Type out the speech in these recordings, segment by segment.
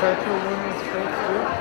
Central Women's Church too?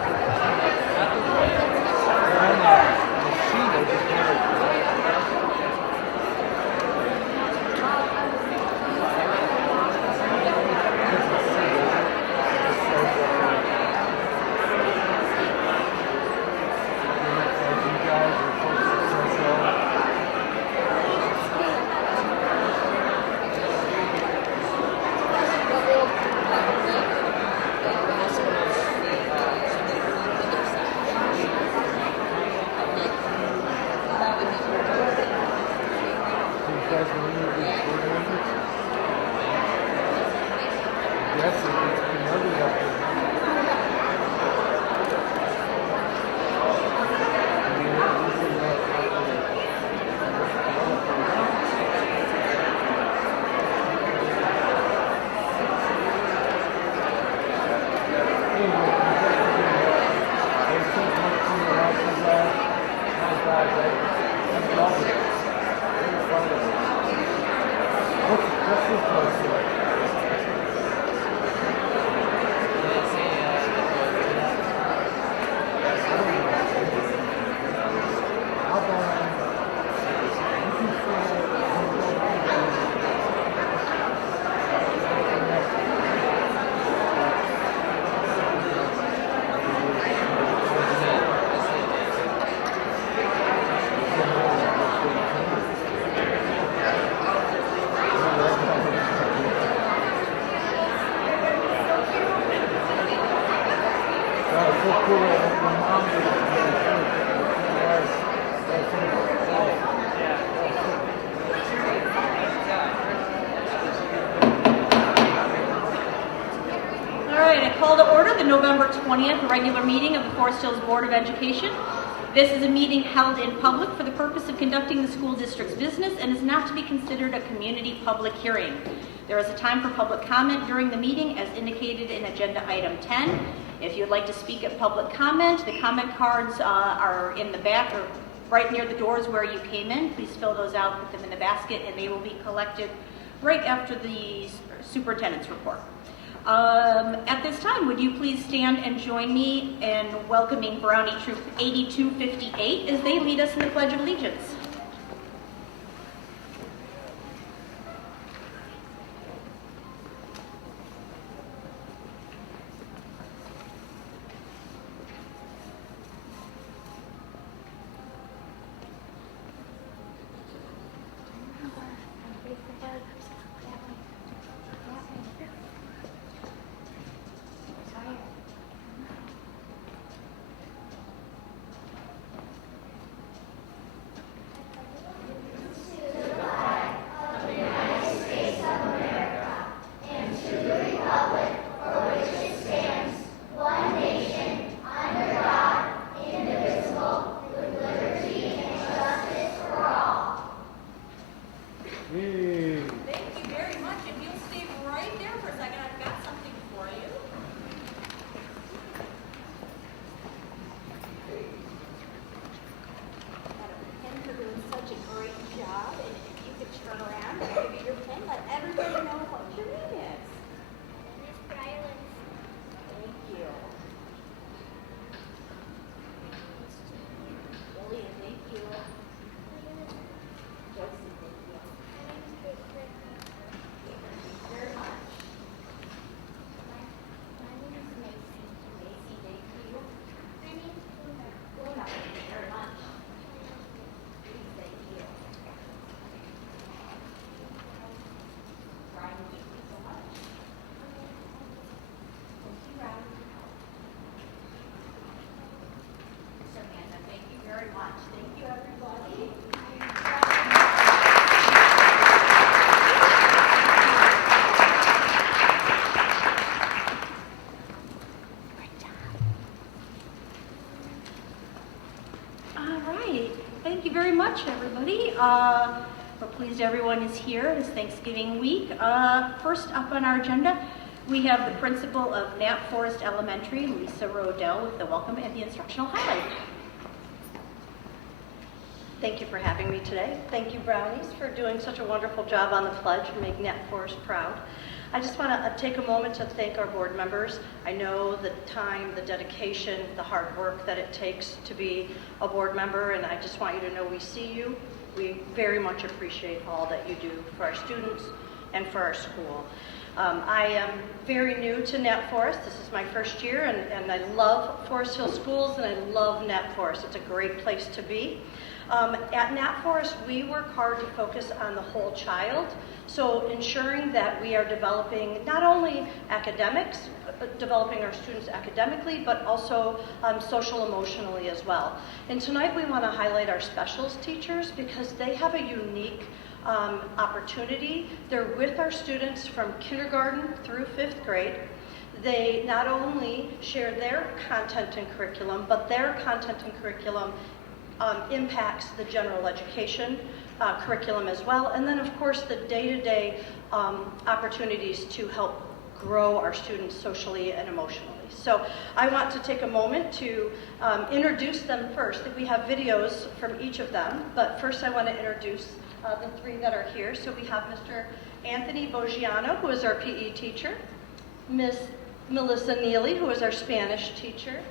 November 20th regular meeting of the Forest Hills Board of Education. This is a meeting held in public for the purpose of conducting the school district's business and is not to be considered a community public hearing. There is a time for public comment during the meeting as indicated in agenda item 10. If you'd like to speak at public comment, the comment cards are in the back or right near the doors where you came in. Please fill those out, put them in the basket, and they will be collected right after the superintendent's report. At this time, would you please stand and join me in welcoming Brownie Troop 8258 as they lead us in the Pledge of Allegiance. Everybody. We're pleased everyone is here. It's Thanksgiving week. First up on our agenda, we have the principal of Knapp Forest Elementary, Lisa Rodell, with the welcome and the instructional highlight. Thank you for having me today. Thank you, Brownies, for doing such a wonderful job on the pledge and making Nat Forest proud. I just want to take a moment to thank our board members. I know the time, the dedication, the hard work that it takes to be a board member, and I just want you to know we see you. We very much appreciate all that you do for our students and for our school. I am very new to Nat Forest. This is my first year, and I love Forest Hill Schools, and I love Nat Forest. It's a great place to be. At Nat Forest, we work hard to focus on the whole child, so ensuring that we are developing not only academics, developing our students academically, but also social emotionally as well. And tonight we want to highlight our specials teachers because they have a unique opportunity. They're with our students from kindergarten through 5th grade. They not only share their content and curriculum, but their content and curriculum impacts the general education curriculum as well. And then of course the day-to-day opportunities to help grow our students socially and emotionally. So I want to take a moment to introduce them first. We have videos from each of them, but first I want to introduce the three that are here. So we have Mr. Anthony Boggiano, who is our PE teacher, Miss Melissa Neely, who is our Spanish teacher,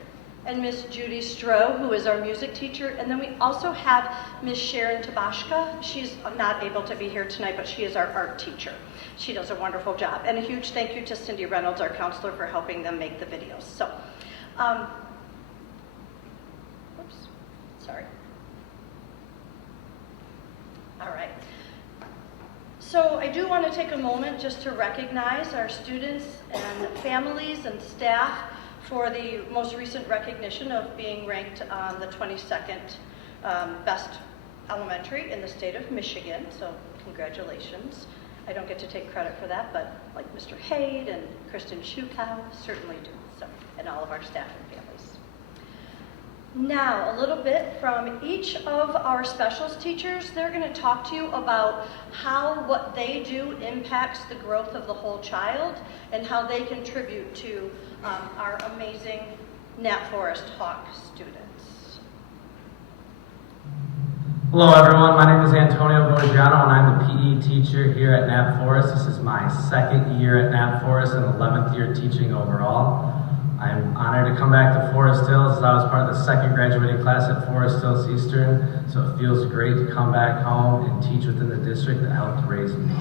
and Miss Judy Stroh, who is our music teacher. And then we also have Miss Sharon Tabashka. She's not able to be here tonight, but she is our art teacher. She does a wonderful job. And a huge thank you to Cindy Reynolds, our counselor, for helping them make the videos. So, oops, sorry. All right. So I do want to take a moment just to recognize our students and families and staff for the most recent recognition of being ranked on the 22nd best elementary in the state of Michigan. So congratulations. I don't get to take credit for that, but like Mr. Haid and Kristen Shukow certainly do. So, and all of our staff and families. Now, a little bit from each of our specials teachers. They're going to talk to you about how what they do impacts the growth of the whole child and how they contribute to our amazing Nat Forest Hawk students. Hello everyone, my name is Antonio Borgiano and I'm the PE teacher here at Nat Forest. This is my second year at Nat Forest and 11th year teaching overall. I'm honored to come back to Forest Hills as I was part of the second graduating class at Forest Hills Eastern, so it feels great to come back home and teach within the district that helped raise me.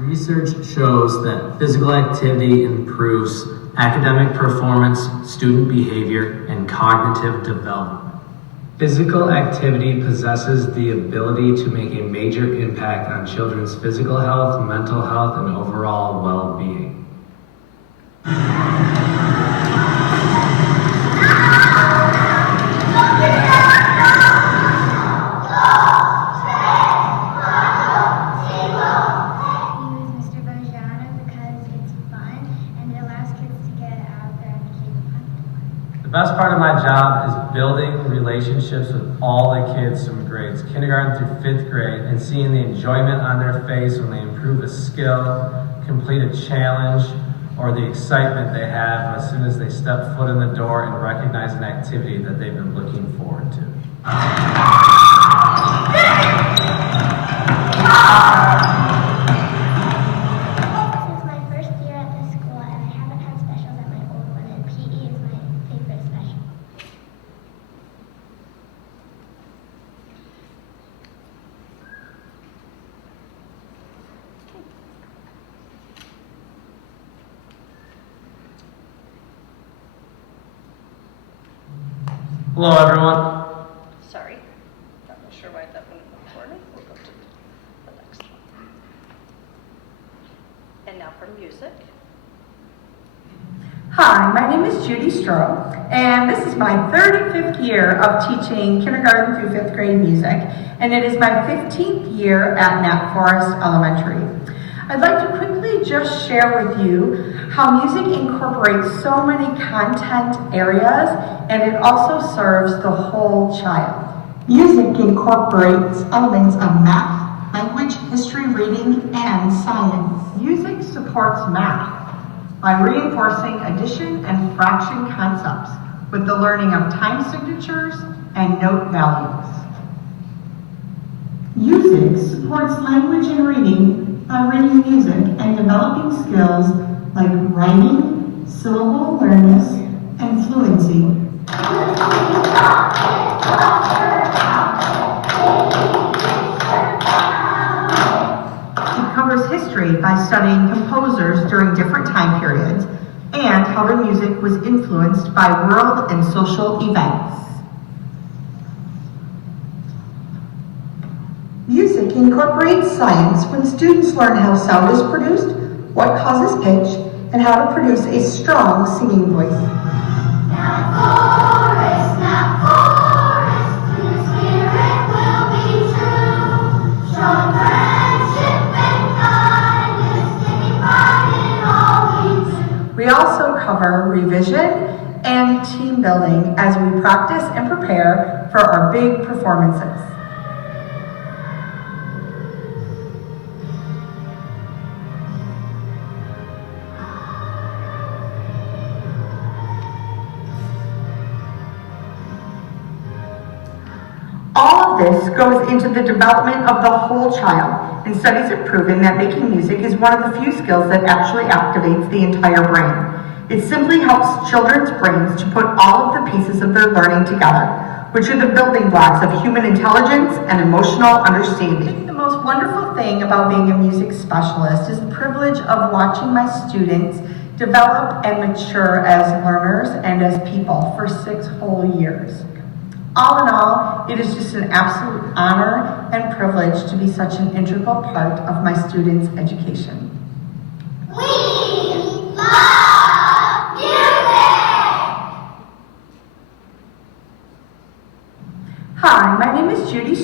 Research shows that physical activity improves academic performance, student behavior, and cognitive development. Physical activity possesses the ability to make a major impact on children's physical health, mental health, and overall well-being. The best part of my job is building relationships with all the kids from grades kindergarten through 5th grade and seeing the enjoyment on their face when they improve a skill, complete a challenge, or the excitement they have as soon as they step foot in the door and recognize an activity that they've been looking forward to. Hello, everyone. Sorry, I'm not sure why that wouldn't work for me. We'll go to the next one. And now for music. Hi, my name is Judy Stroh, and this is my 35th year of teaching kindergarten through 5th grade music, and it is my 15th year at Nat Forest Elementary. I'd like to quickly just share with you how music incorporates so many content areas, and it also serves the whole child. Music incorporates elements of math, language, history, reading, and science. Music supports math by reinforcing addition and fraction concepts with the learning of time signatures and note values. Music supports language and reading by reading music and developing skills like writing, syllable awareness, and fluency. It covers history by studying composers during different time periods and how their music was influenced by world and social events. Music incorporates science when students learn how sound is produced, what causes pitch, and how to produce a strong singing voice. We also cover revision and team building as we practice and prepare for our big performances. All of this goes into the development of the whole child, and studies have proven that making music is one of the few skills that actually activates the entire brain. It simply helps children's brains to put all of the pieces of their learning together, which are the building blocks of human intelligence and emotional understanding. The most wonderful thing about being a music specialist is the privilege of watching my students develop and mature as learners and as people for 6 whole years. All in all, it is just an absolute honor and privilege to be such an integral part of my students' education. We love music! Hi, my name is Judy.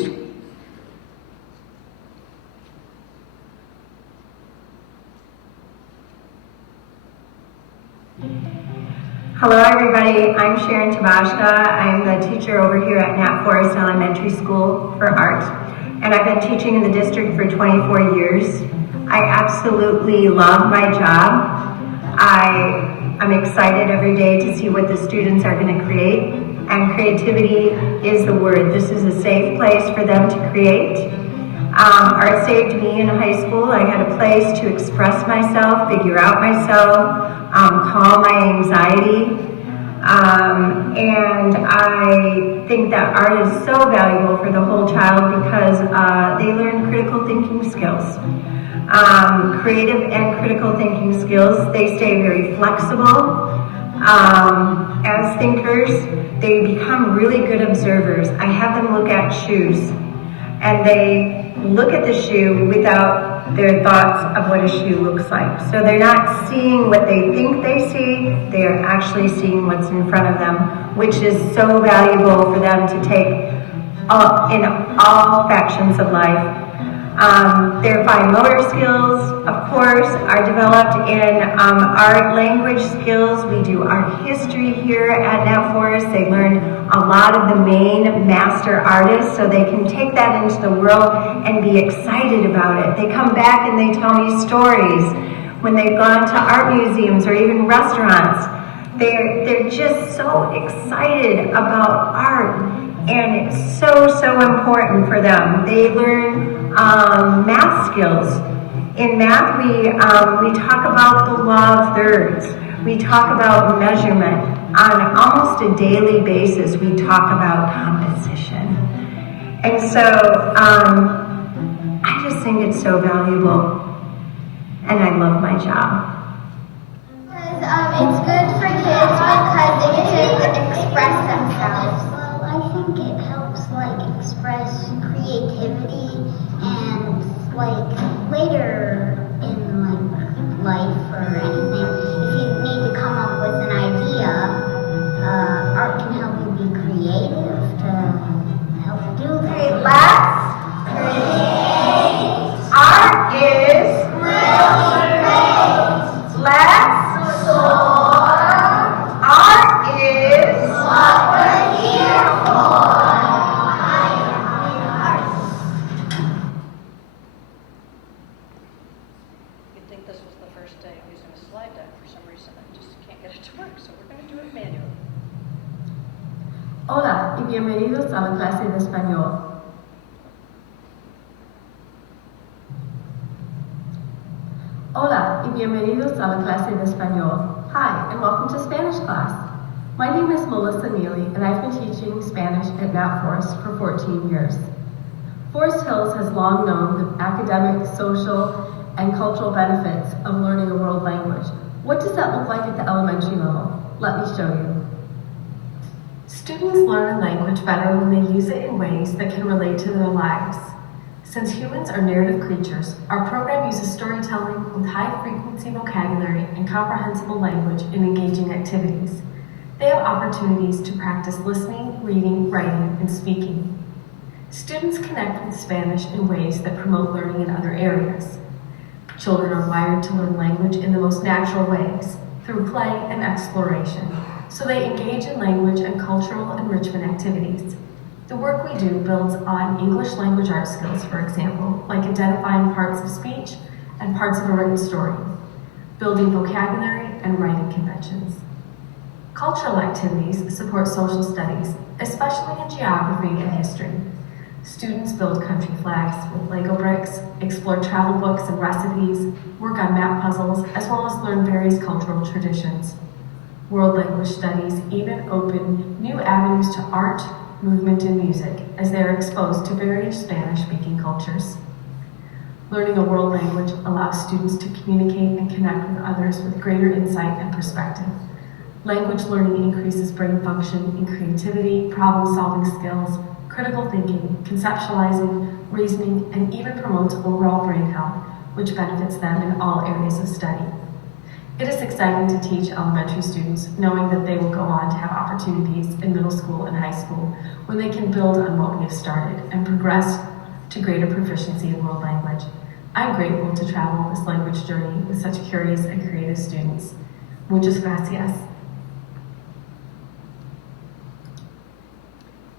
Hello everybody, I'm Sharon Tabashka. I'm the teacher over here at Nat Forest Elementary School for Art, and I've been teaching in the district for 24 years. I absolutely love my job. I'm excited every day to see what the students are going to create, and creativity is the word. This is a safe place for them to create. Art saved me in high school. I had a place to express myself, figure out myself, calm my anxiety, and I think that art is so valuable for the whole child because they learn critical thinking skills. Creative and critical thinking skills, they stay very flexible. As thinkers, they become really good observers. I have them look at shoes, and they look at the shoe without their thoughts of what a shoe looks like. So they're not seeing what they think they see, they are actually seeing what's in front of them, which is so valuable for them to take in all factions of life. Their fine motor skills, of course, are developed in art language skills. We do art history here at Nat Forest. They learn a lot of the main master artists, so they can take that into the world and be excited about it. They come back and they tell me stories when they've gone to art museums or even restaurants. They're just so excited about art, and it's so important for them. They learn math skills. In math, we talk about the law of thirds. We talk about measurement. On almost a daily basis, we talk about composition. And so I just think it's so valuable, and I love my job. It's good for kids because they get to express themselves. Well, I think it helps express creativity and later in life or anything, if you need to come up with an idea, art can help you be creative to help do that. Okay, let's create. Art is really great. get it to work, so we're going to do it manually. Hola y bienvenidos a la clase de español. Hola y bienvenidos a la clase de español. Hi, and welcome to Spanish class. My name is Melissa Neely, and I've been teaching Spanish at Knapp Forest for 14 years. Forest Hills has long known the academic, social, and cultural benefits of learning a world language. What does that look like at the elementary level? Let me show you. Students learn a language better when they use it in ways that can relate to their lives. Since humans are narrative creatures, our program uses storytelling with high-frequency vocabulary and comprehensible language in engaging activities. They have opportunities to practice listening, reading, writing, and speaking. Students connect with Spanish in ways that promote learning in other areas. Children are wired to learn language in the most natural ways, through play and exploration, so they engage in language and cultural enrichment activities. The work we do builds on English language art skills, for example, like identifying parts of speech and parts of a written story, building vocabulary and writing conventions. Cultural activities support social studies, especially in geography and history. Students build country flags with Lego bricks, explore travel books and recipes, work on map puzzles, as well as learn various cultural traditions. World language studies even open new avenues to art, movement, and music as they are exposed to various Spanish-speaking cultures. Learning a world language allows students to communicate and connect with others with greater insight and perspective. Language learning increases brain function and creativity, problem-solving skills, critical thinking, conceptualizing, reasoning, and even promotes overall brain health, which benefits them in all areas of study. It is exciting to teach elementary students, knowing that they will go on to have opportunities in middle school and high school when they can build on what we have started and progress to greater proficiency in world language. I'm grateful to travel this language journey with such curious and creative students. Muchas gracias.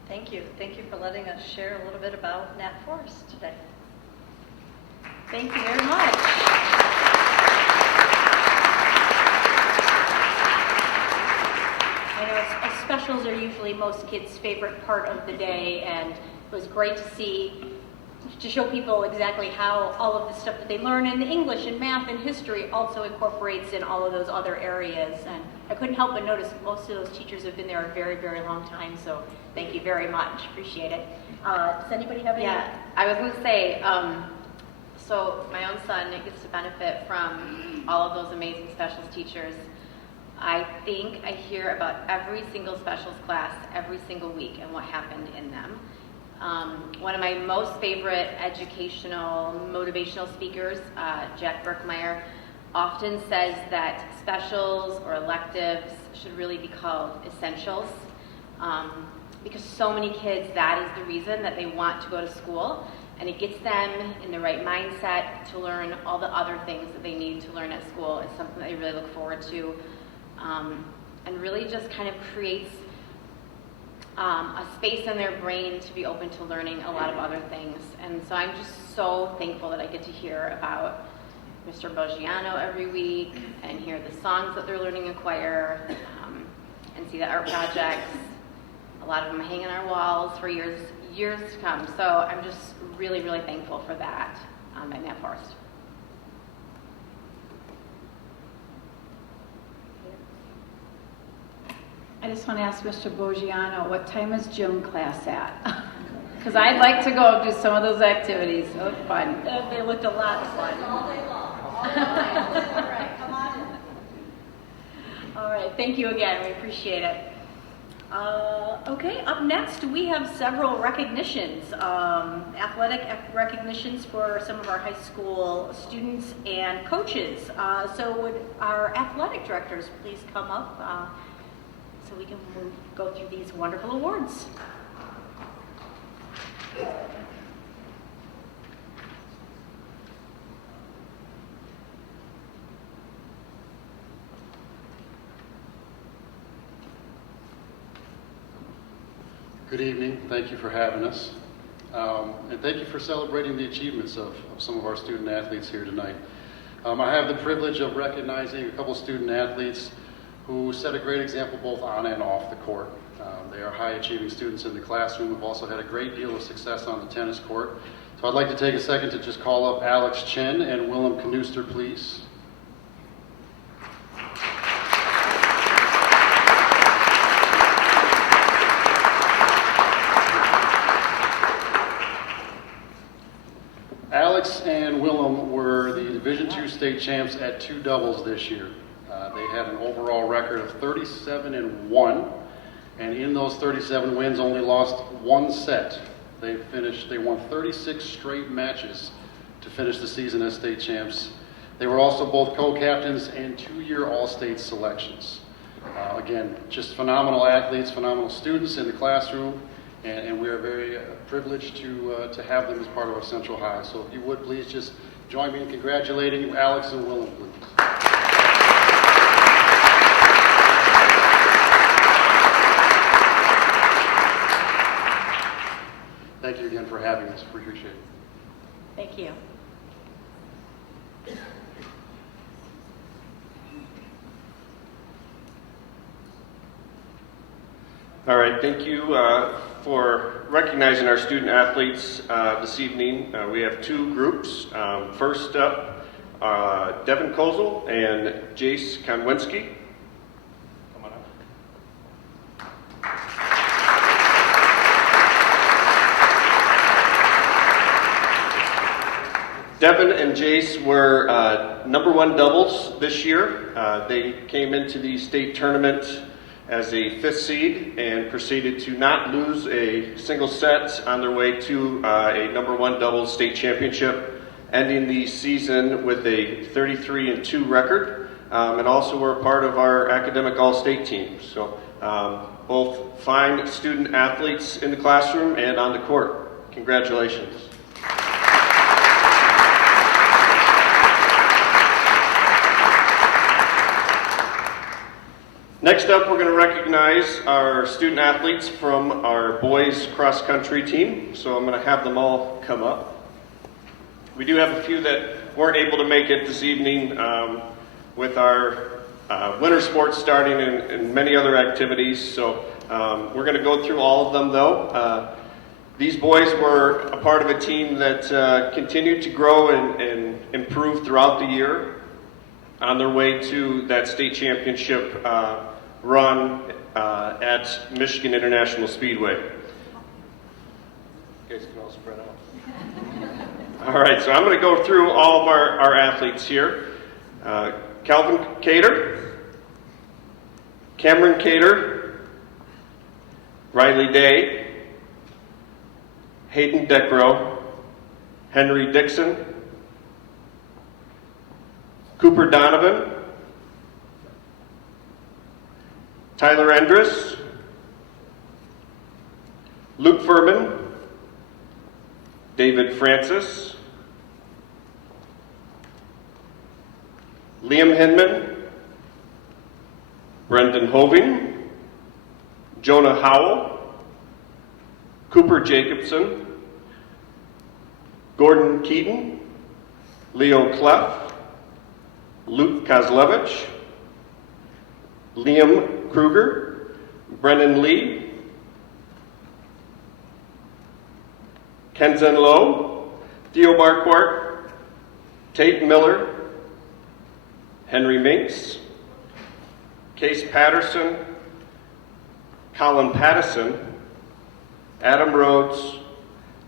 Thank you. Thank you for letting us share a little bit about Knapp Forest today. Thank you very much. I know specials are usually most kids' favorite part of the day, and it was great to show people exactly how all of the stuff that they learn in English and math and history also incorporates in all of those other areas. And I couldn't help but notice most of those teachers have been there a very, very long time, so thank you very much. Appreciate it. Does anybody have any? Yeah, I was going to say, so my own son gets to benefit from all of those amazing specials teachers. I think I hear about every single specials class every single week and what happened in them. One of my most favorite educational, motivational speakers, Jack Berkmeyer, often says that specials or electives should really be called essentials, because so many kids, that is the reason that they want to go to school, and it gets them in the right mindset to learn all the other things that they need to learn at school. It's something that they really look forward to, and really just kind of creates a space in their brain to be open to learning a lot of other things. And so I'm just so thankful that I get to hear about Mr. Boggiano every week and hear the songs that they're learning in choir, and see the art projects. A lot of them hang on our walls for years to come. So I'm just really, really thankful for that at Knapp Forest. I just want to ask Mr. Boggiano, what time is gym class at? Because I'd like to go do some of those activities. They look fun. They looked a lot of fun. All day long. All right, come on in. All right, thank you again. We appreciate it. Okay, up next we have several recognitions, athletic recognitions for some of our high school students and coaches. So would our athletic directors please come up so we can go through these wonderful awards. Good evening. Thank you for having us. And thank you for celebrating the achievements of some of our student athletes here tonight. I have the privilege of recognizing a couple student athletes who set a great example both on and off the court. They are high-achieving students in the classroom. We've also had a great deal of success on the tennis court. So I'd like to take a second to just call up Alex Chen and Willem Knooster, please. Alex and Willem were the Division II state champs at 2 doubles this year. They had an overall record of 37-1, and in those 37 wins, only lost 1 set. They won 36 straight matches to finish the season as state champs. They were also both co-captains and 2-year All-State selections. Again, just phenomenal athletes, phenomenal students in the classroom, and we are very privileged to have them as part of our Central High. So if you would please just join me in congratulating Alex and Willem, please. Thank you again for having us. We appreciate it. Thank you. All right, thank you for recognizing our student athletes this evening. We have 2 groups. First up, Devin Kozel and Jace Konwinski. Come on up. Devin and Jace were #1 doubles this year. They came into the state tournament as a 5th seed and proceeded to not lose a single set on their way to a #1 doubles state championship, ending the season with a 33-2 record, and also were a part of our academic all-state team. So both fine student athletes in the classroom and on the court. Congratulations. Next up, we're going to recognize our student athletes from our boys cross-country team. So I'm going to have them all come up. We do have a few that weren't able to make it this evening with our winter sports starting and many other activities. So we're going to go through all of them, though. These boys were a part of a team that continued to grow and improve throughout the year on their way to that state championship run at Michigan International Speedway. You guys can all spread out. All right, so I'm going to go through all of our athletes here. Calvin Cater, Cameron Cater, Riley Day, Hayden Deckrow, Henry Dixon, Cooper Donovan, Tyler Endress, Luke Furman, David Francis, Liam Hinman, Brendan Hoving, Jonah Howell, Cooper Jacobson, Gordon Keaton, Leo Cleff, Luke Kozlevich, Liam Kruger, Brennan Lee, Kenzen Lowe, Theo Barquart, Tate Miller, Henry Minks, Case Patterson, Colin Pattison, Adam Rhodes,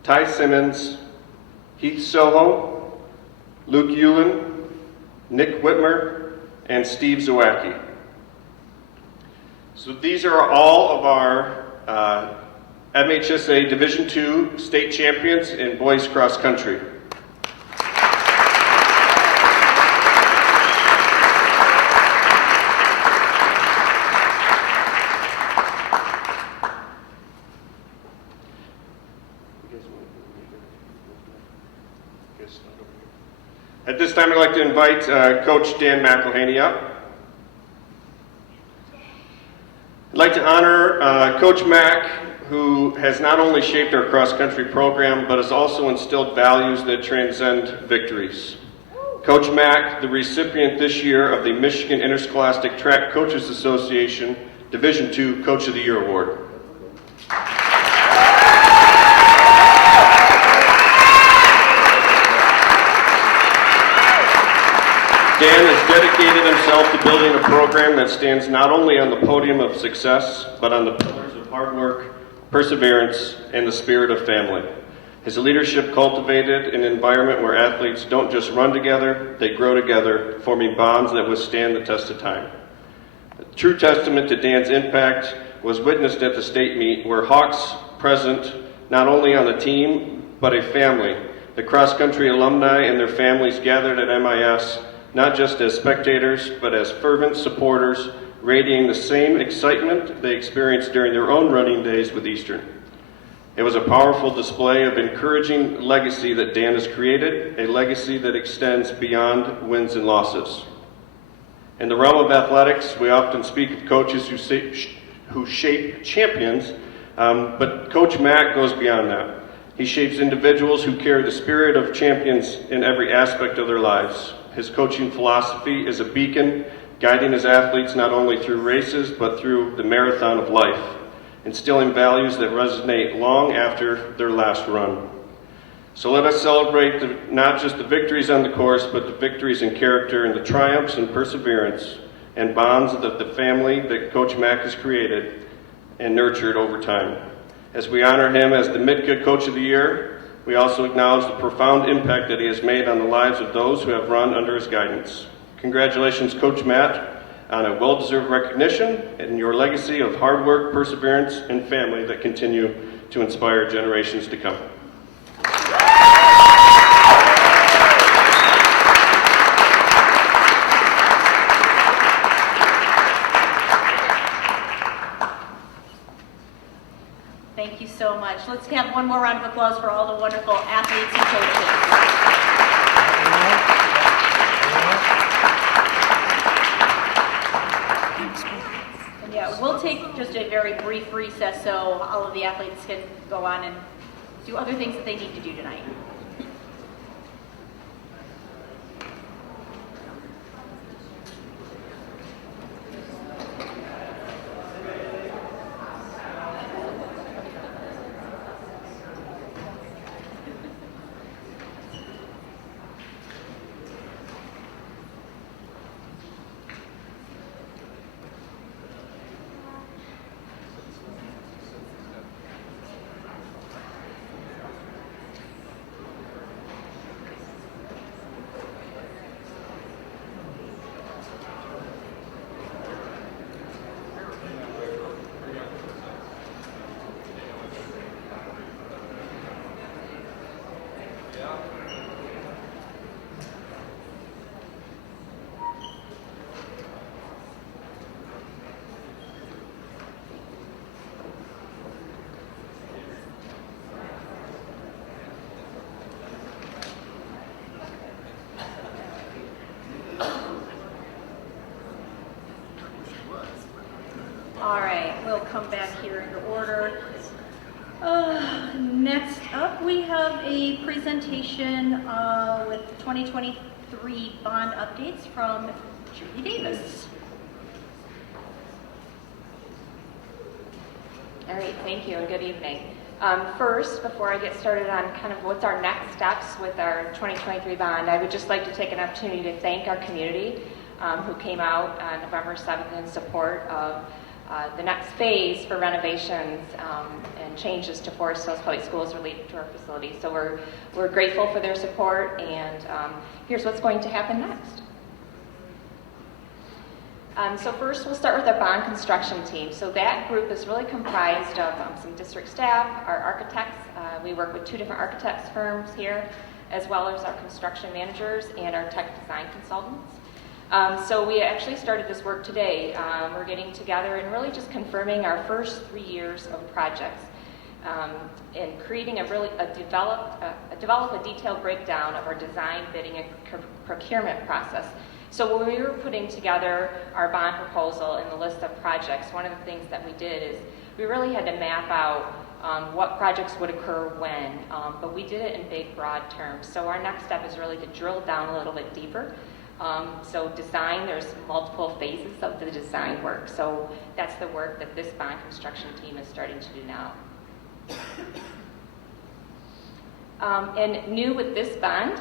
Ty Simmons, Heath Soho, Luke Hewlin, Nick Whitmer, and Steve Zawacki. So these are all of our MHSA Division II state champions in boys cross country. At this time, I'd like to invite Coach Dan McElhaney up. I'd like to honor Coach Mack, who has not only shaped our cross-country program, but has also instilled values that transcend victories. Coach Mack, the recipient this year of the Michigan Interscholastic Track Coaches Association Division II Coach of the Year Award. Dan has dedicated himself to building a program that stands not only on the podium of success, but on the pillars of hard work, perseverance, and the spirit of family. His leadership cultivated an environment where athletes don't just run together, they grow together, forming bonds that withstand the test of time. A true testament to Dan's impact was witnessed at the state meet, where Hawks present not only on the team, but a family. The cross-country alumni and their families gathered at MIS, not just as spectators, but as fervent supporters, radiating the same excitement they experienced during their own running days with Eastern. It was a powerful display of encouraging legacy that Dan has created, a legacy that extends beyond wins and losses. In the realm of athletics, we often speak of coaches who shape champions, but Coach Mack goes beyond that. He shapes individuals who carry the spirit of champions in every aspect of their lives. His coaching philosophy is a beacon, guiding his athletes not only through races, but through the marathon of life, instilling values that resonate long after their last run. So let us celebrate not just the victories on the course, but the victories in character and the triumphs and perseverance and bonds that the family that Coach Mack has created and nurtured over time. As we honor him as the MITCA Coach of the Year, we also acknowledge the profound impact that he has made on the lives of those who have run under his guidance. Congratulations, Coach Matt, on a well-deserved recognition and your legacy of hard work, perseverance, and family that continue to inspire generations to come. Thank you so much. Let's have one more round of applause for all the wonderful athletes and coaches. And yeah, we'll take just a very brief recess so all of the athletes can go on and do other things that they need to do tonight. All right, we'll come back here into order. Next up, we have a presentation with 2023 bond updates from Judy Davis. All right, thank you and good evening. First, before I get started on kind of what's our next steps with our 2023 bond, I would just like to take an opportunity to thank our community who came out on November 7th in support of the next phase for renovations and changes to Forest Hills Public Schools related to our facilities. So we're grateful for their support, and here's what's going to happen next. So first, we'll start with our bond construction team. So that group is really comprised of some district staff, our architects. We work with 2 different architects firms here, as well as our construction managers and our tech design consultants. So we actually started this work today. We're getting together and really just confirming our first 3 years of projects and creating develop a detailed breakdown of our design, bidding, and procurement process. So when we were putting together our bond proposal and the list of projects, one of the things that we did is we really had to map out what projects would occur when, but we did it in big, broad terms. So our next step is really to drill down a little bit deeper. So design, there's multiple phases of the design work. So that's the work that this bond construction team is starting to do now. And new with this bond,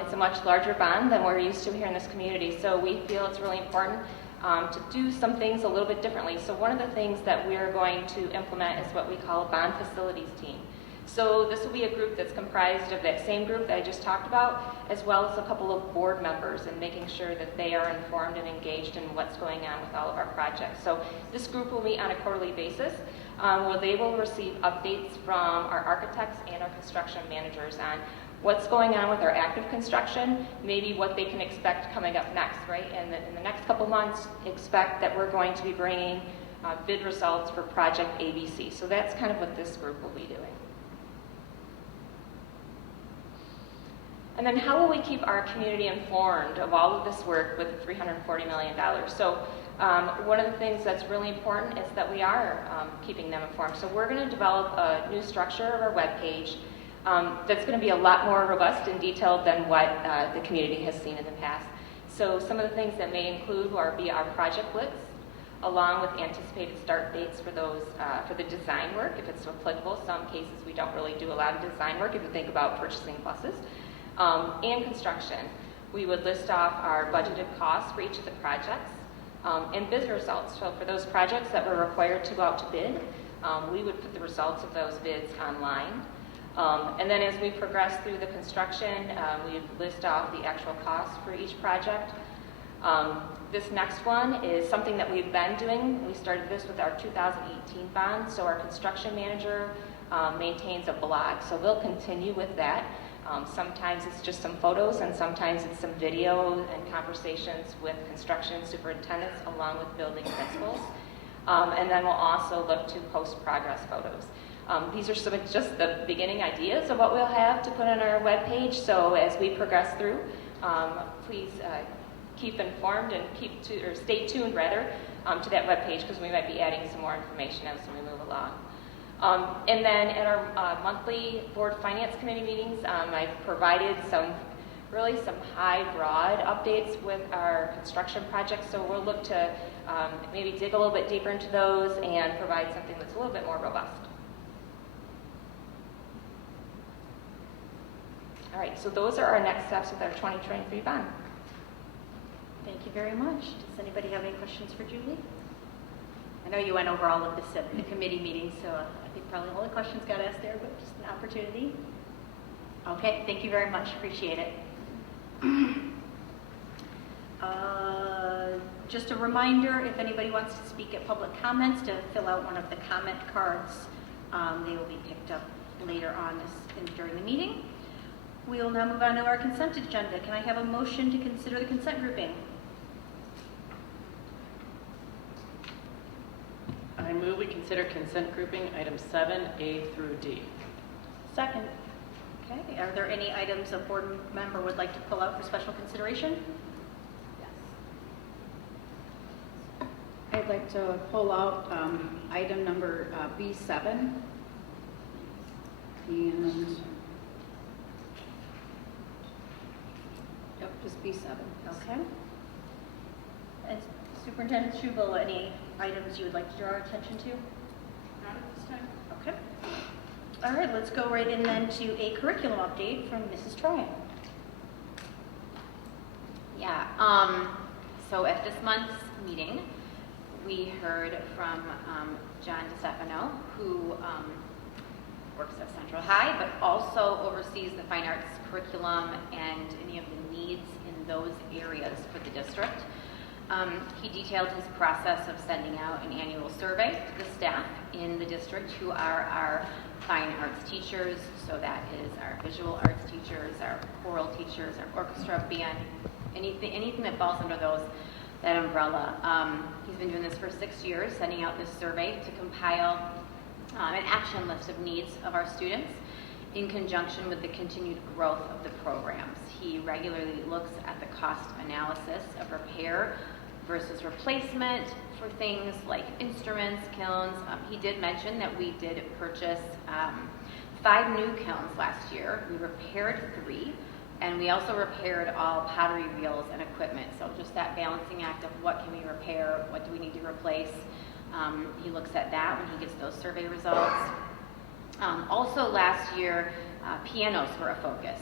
it's a much larger bond than we're used to here in this community. So we feel it's really important to do some things a little bit differently. So one of the things that we're going to implement is what we call a bond facilities team. So this will be a group that's comprised of that same group that I just talked about, as well as a couple of board members, and making sure that they are informed and engaged in what's going on with all of our projects. So this group will meet on a quarterly basis, where they will receive updates from our architects and our construction managers on what's going on with our active construction, maybe what they can expect coming up next, right? And in the next couple months, expect that we're going to be bringing bid results for project ABC. So that's kind of what this group will be doing. And then how will we keep our community informed of all of this work with $340 million? So one of the things that's really important is that we are keeping them informed. So we're going to develop a new structure of our webpage that's going to be a lot more robust and detailed than what the community has seen in the past. So some of the things that may include will be our project lists, along with anticipated start dates for those for the design work, if it's applicable. Some cases we don't really do a lot of design work if you think about purchasing buses. And construction. We would list off our budgeted costs for each of the projects and bid results. So for those projects that were required to go out to bid, we would put the results of those bids online. And then as we progress through the construction, we would list off the actual costs for each project. This next one is something that we've been doing. We started this with our 2018 bond. So our construction manager maintains a blog. So we'll continue with that. Sometimes it's just some photos, and sometimes it's some video and conversations with construction superintendents along with building principals. And then we'll also look to post progress photos. These are some just the beginning ideas of what we'll have to put on our webpage. So as we progress through, please keep informed and stay tuned rather to that webpage, because we might be adding some more information as we move along. And then at our monthly board finance committee meetings, I've provided some high broad updates with our construction projects. So we'll look to maybe dig a little bit deeper into those and provide something that's a little bit more robust. All right, so those are our next steps with our 2023 bond. Thank you very much. Does anybody have any questions for Julie? I know you went over all of this at the committee meeting, so I think probably all the questions got asked there, but just an opportunity. Okay, thank you very much. Appreciate it. Just a reminder, if anybody wants to speak at public comments, to fill out one of the comment cards. They will be picked up later on during the meeting. We will now move on to our consent agenda. Can I have a motion to consider the consent grouping? I move we consider consent grouping items 7A through D. Second. Okay, are there any items a board member would like to pull out for special consideration? Yes. I'd like to pull out item number B7. And yep, just B7. Okay. And Superintendent Schubel, any items you would like to draw our attention to? Not at this time. Okay. All right, let's go right in then to a curriculum update from Mrs. Troy. Yeah, so at this month's meeting, we heard from John DeStefano, who works at Central High, but also oversees the fine arts curriculum and any of the needs in those areas for the district. He detailed his process of sending out an annual survey to the staff in the district who are our fine arts teachers. So that is our visual arts teachers, our choral teachers, our orchestra, band, anything that falls under that umbrella. He's been doing this for 6 years, sending out this survey to compile an action list of needs of our students in conjunction with the continued growth of the programs. He regularly looks at the cost analysis of repair versus replacement for things like instruments, kilns. He did mention that we did purchase 5 new kilns last year. We repaired 3, and we also repaired all pottery reels and equipment. So just that balancing act of what can we repair, what do we need to replace. He looks at that when he gets those survey results. Also last year, pianos were a focus.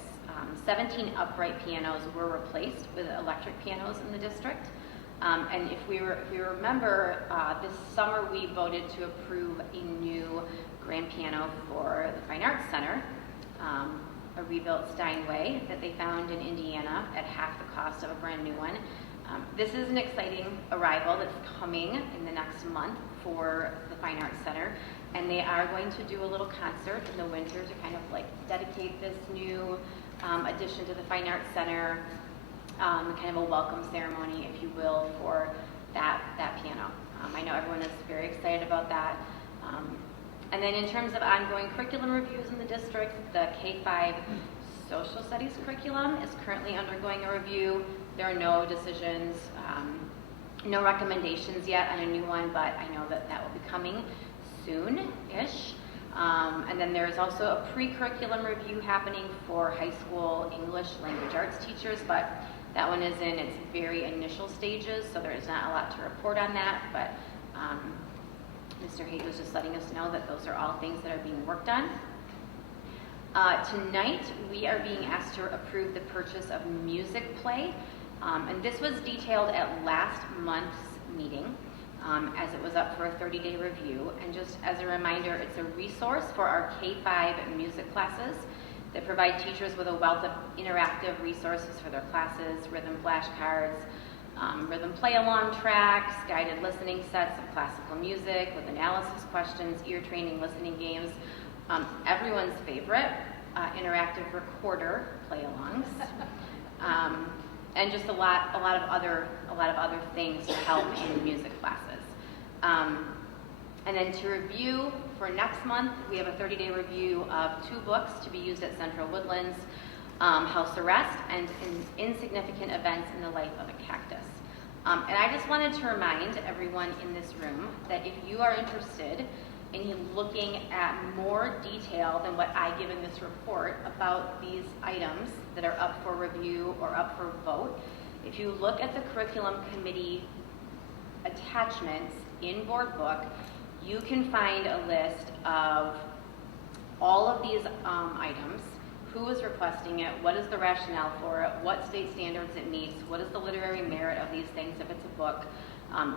17 upright pianos were replaced with electric pianos in the district. And if we remember, this summer we voted to approve a new grand piano for the Fine Arts Center, a rebuilt Steinway that they found in Indiana at half the cost of a brand new one. This is an exciting arrival that's coming in the next month for the Fine Arts Center, and they are going to do a little concert in the winter to kind of like dedicate this new addition to the Fine Arts Center, kind of a welcome ceremony, if you will, for that piano. I know everyone is very excited about that. And then in terms of ongoing curriculum reviews in the district, the K-5 social studies curriculum is currently undergoing a review. There are no decisions, no recommendations yet on a new one, but I know that that will be coming soon-ish. And then there's also a pre-curriculum review happening for high school English language arts teachers, but that one is in its very initial stages, so there is not a lot to report on that, but Mr. Haight was just letting us know that those are all things that are being worked on. Tonight, we are being asked to approve the purchase of music play, and this was detailed at last month's meeting as it was up for a 30-day review. And just as a reminder, it's a resource for our K-5 music classes that provide teachers with a wealth of interactive resources for their classes, rhythm flashcards, rhythm play-along tracks, guided listening sets of classical music with analysis questions, ear training listening games, everyone's favorite, interactive recorder play-alongs, and just a lot of other things to help in music classes. And then to review for next month, we have a 30-day review of 2 books to be used at Central Woodlands, House Arrest, and Insignificant Events in the Life of a Cactus. And I just wanted to remind everyone in this room that if you are interested in looking at more detail than what I give in this report about these items that are up for review or up for vote, if you look at the curriculum committee attachments in board book, you can find a list of all of these items, who is requesting it, what is the rationale for it, what state standards it meets, what is the literary merit of these things if it's a book,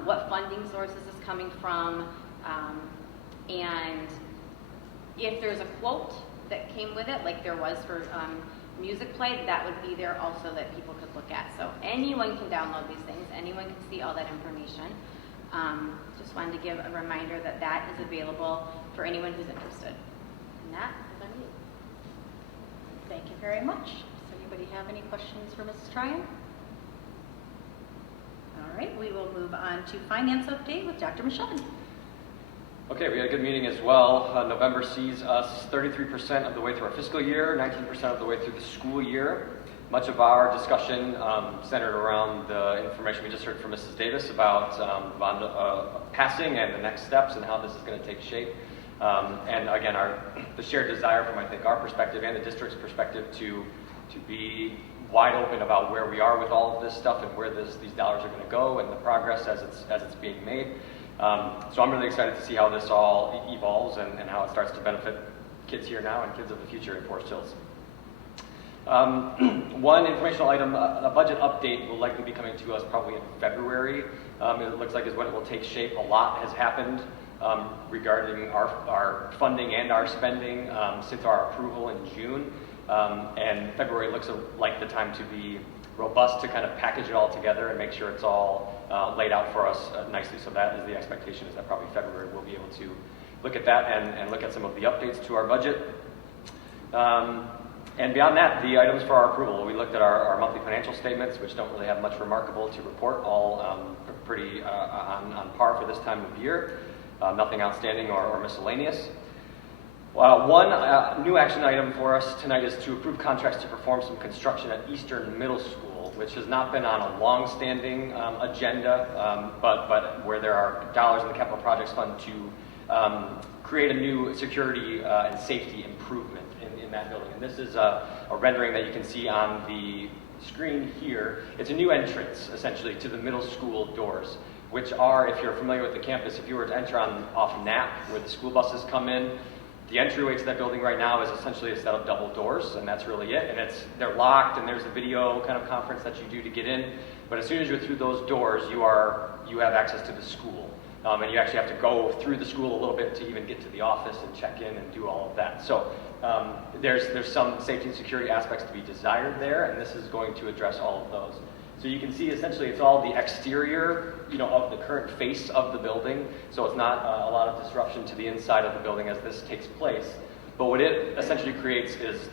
what funding sources is coming from, and if there's a quote that came with it, like there was for music play, that would be there also that people could look at. So anyone can download these things, anyone can see all that information. Just wanted to give a reminder that that is available for anyone who's interested. And that is on you. Thank you very much. Does anybody have any questions for Mrs. Tryon? All right, we will move on to finance update with Dr. Michaud. Okay, we had a good meeting as well. November sees us 33% of the way through our fiscal year, 19% of the way through the school year. Much of our discussion centered around the information we just heard from Mrs. Davis about bond passing and the next steps and how this is going to take shape. And again, the shared desire from, I think, our perspective and the district's perspective to be wide open about where we are with all of this stuff and where these dollars are going to go and the progress as it's being made. So I'm really excited to see how this all evolves and how it starts to benefit kids here now and kids of the future in Forest Hills. One informational item, a budget update will likely be coming to us probably in February. It looks like is when it will take shape. A lot has happened regarding our funding and our spending since our approval in June. And February looks like the time to be robust to kind of package it all together and make sure it's all laid out for us nicely. So that is the expectation, is that probably February we'll be able to look at that and look at some of the updates to our budget. And beyond that, the items for our approval. We looked at our monthly financial statements, which don't really have much remarkable to report, all pretty on par for this time of year. Nothing outstanding or miscellaneous. One new action item for us tonight is to approve contracts to perform some construction at Eastern Middle School. which has not been on a long-standing agenda, but where there are dollars in the capital projects fund to create a new security and safety improvement in that building. And this is a rendering that you can see on the screen here. It's a new entrance, essentially, to the middle school doors, which are, if you're familiar with the campus, if you were to enter off Knapp, where the school buses come in, the entryway to that building right now is essentially a set of double doors, and that's really it. And they're locked, and there's a video kind of conference that you do to get in. But as soon as you're through those doors, you have access to the school. And you actually have to go through the school a little bit to even get to the office and check in and do all of that. So there's some safety and security aspects to be desired there, and this is going to address all of those. So you can see essentially it's all the exterior, of the current face of the building. So it's not a lot of disruption to the inside of the building as this takes place. But what it essentially creates is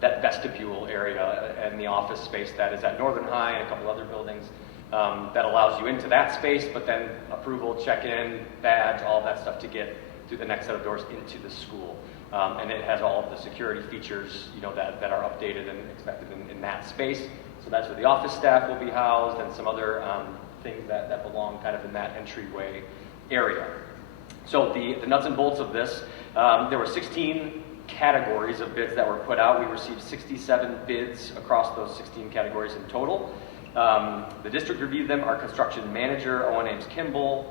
that vestibule area and the office space that is at Northern High and a couple other buildings that allows you into that space, but then approval, check-in, badge, all that stuff to get through the next set of doors into the school. And it has all of the security features, that are updated and expected in that space. So that's where the office staff will be housed and some other things that belong kind of in that entryway area. So the nuts and bolts of this, there were 16 categories of bids that were put out. We received 67 bids across those 16 categories in total. The district reviewed them. Our construction manager, Owen Ames Kimball,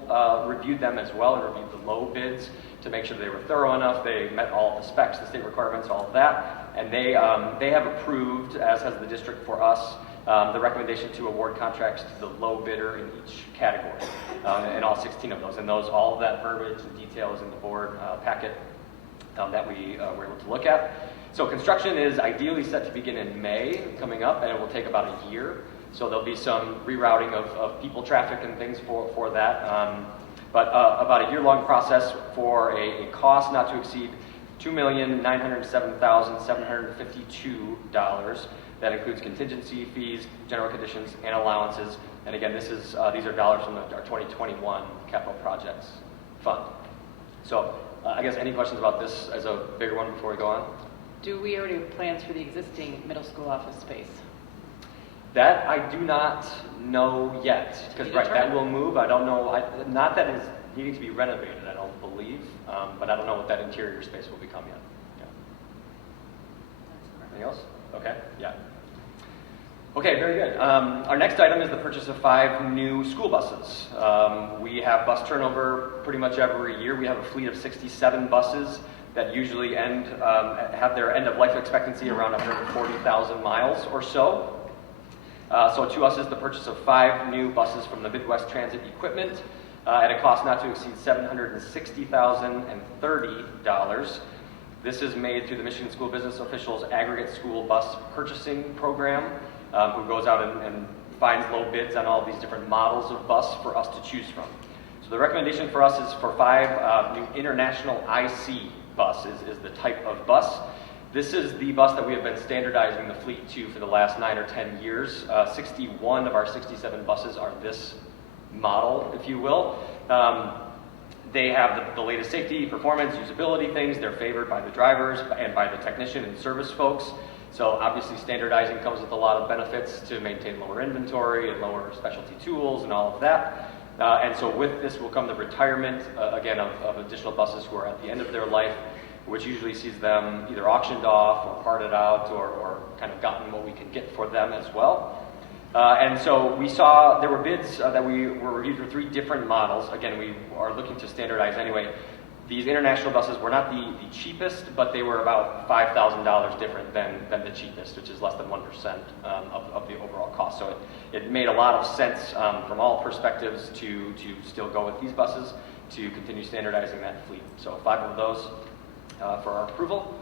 reviewed them as well and reviewed the low bids to make sure they were thorough enough. They met all of the specs, the state requirements, all of that. And they have approved, as has the district for us, the recommendation to award contracts to the low bidder in each category, in all 16 of those. And all of that verbiage and detail is in the board packet that we were able to look at. So construction is ideally set to begin in May coming up, and it will take about a year. So there'll be some rerouting of people traffic and things for that. But about a year-long process for a cost not to exceed $2,907,752. That includes contingency fees, general conditions, and allowances. And again, these are dollars from our 2021 capital projects fund. So I guess any questions about this as a bigger one before we go on? Do we already have plans for the existing middle school office space? That I do not know yet, because that will move. I don't know, not that it's needing to be renovated, I don't believe, but I don't know what that interior space will become yet. Yeah. Anything else? Okay, yeah. Okay, very good. Our next item is the purchase of 5 new school buses. We have bus turnover pretty much every year. We have a fleet of 67 buses that usually have their end of life expectancy around 140,000 miles or so. So to us is the purchase of 5 new buses from the Midwest Transit Equipment at a cost not to exceed $760,030. This is made through the Michigan School Business Officials Aggregate School Bus Purchasing Program, who goes out and finds low bids on all these different models of bus for us to choose from. So the recommendation for us is for 5 new International IC bus is the type of bus. This is the bus that we have been standardizing the fleet to for the last 9 or 10 years. 61 of our 67 buses are this model, if you will. They have the latest safety, performance, usability things. They're favored by the drivers and by the technician and service folks. So obviously standardizing comes with a lot of benefits to maintain lower inventory and lower specialty tools and all of that. And so with this will come the retirement, again, of additional buses who are at the end of their life, which usually sees them either auctioned off or parted out or kind of gotten what we can get for them as well. And so we saw there were bids that we were reviewed for 3 different models. Again, we are looking to standardize anyway. These international buses were not the cheapest, but they were about $5,000 different than the cheapest, which is less than 1% of the overall cost. So it made a lot of sense from all perspectives to still go with these buses to continue standardizing that fleet. So 5 of those for our approval.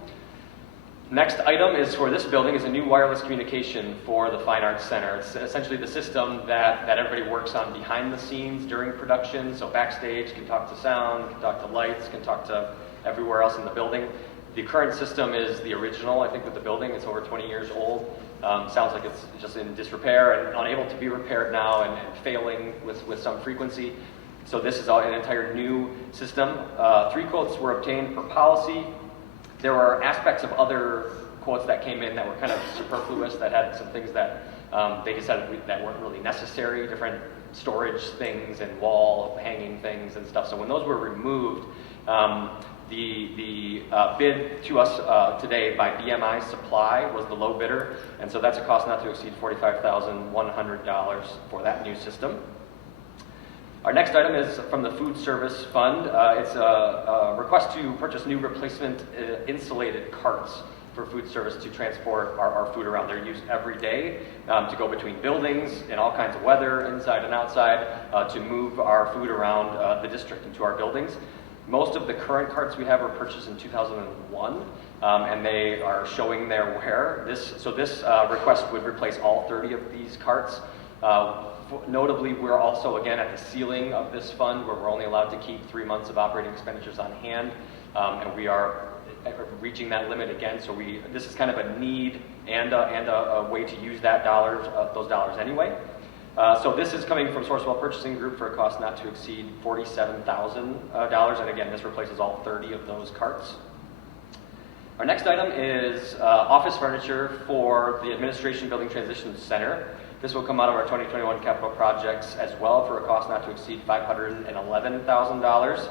Next item is for this building is a new wireless communication for the Fine Arts Center. It's essentially the system that everybody works on behind the scenes during production. So backstage can talk to sound, can talk to lights, can talk to everywhere else in the building. The current system is the original, I think, with the building. It's over 20 years old. Sounds like it's just in disrepair and unable to be repaired now and failing with some frequency. So this is an entire new system. 3 quotes were obtained per policy. There were aspects of other quotes that came in that were kind of superfluous, that had some things that they decided that weren't really necessary, different storage things and wall hanging things and stuff. So when those were removed, the bid to us today by BMI Supply was the low bidder, and so that's a cost not to exceed $45,100 for that new system. Our next item is from the Food Service Fund. It's a request to purchase new replacement insulated carts for food service to transport our food around. They're used every day to go between buildings in all kinds of weather, inside and outside, to move our food around the district into our buildings. Most of the current carts we have were purchased in 2001, and they are showing their wear. This request would replace all 30 of these carts. Notably, we're also, again, at the ceiling of this fund where we're only allowed to keep 3 months of operating expenditures on hand, and we are reaching that limit again. So this is kind of a need and a way to use those dollars anyway. So this is coming from Sourcewell Purchasing Group for a cost not to exceed $47,000, and again, this replaces all 30 of those carts. Our next item is office furniture for the Administration Building Transition Center. This will come out of our 2021 capital projects as well for a cost not to exceed $511,000.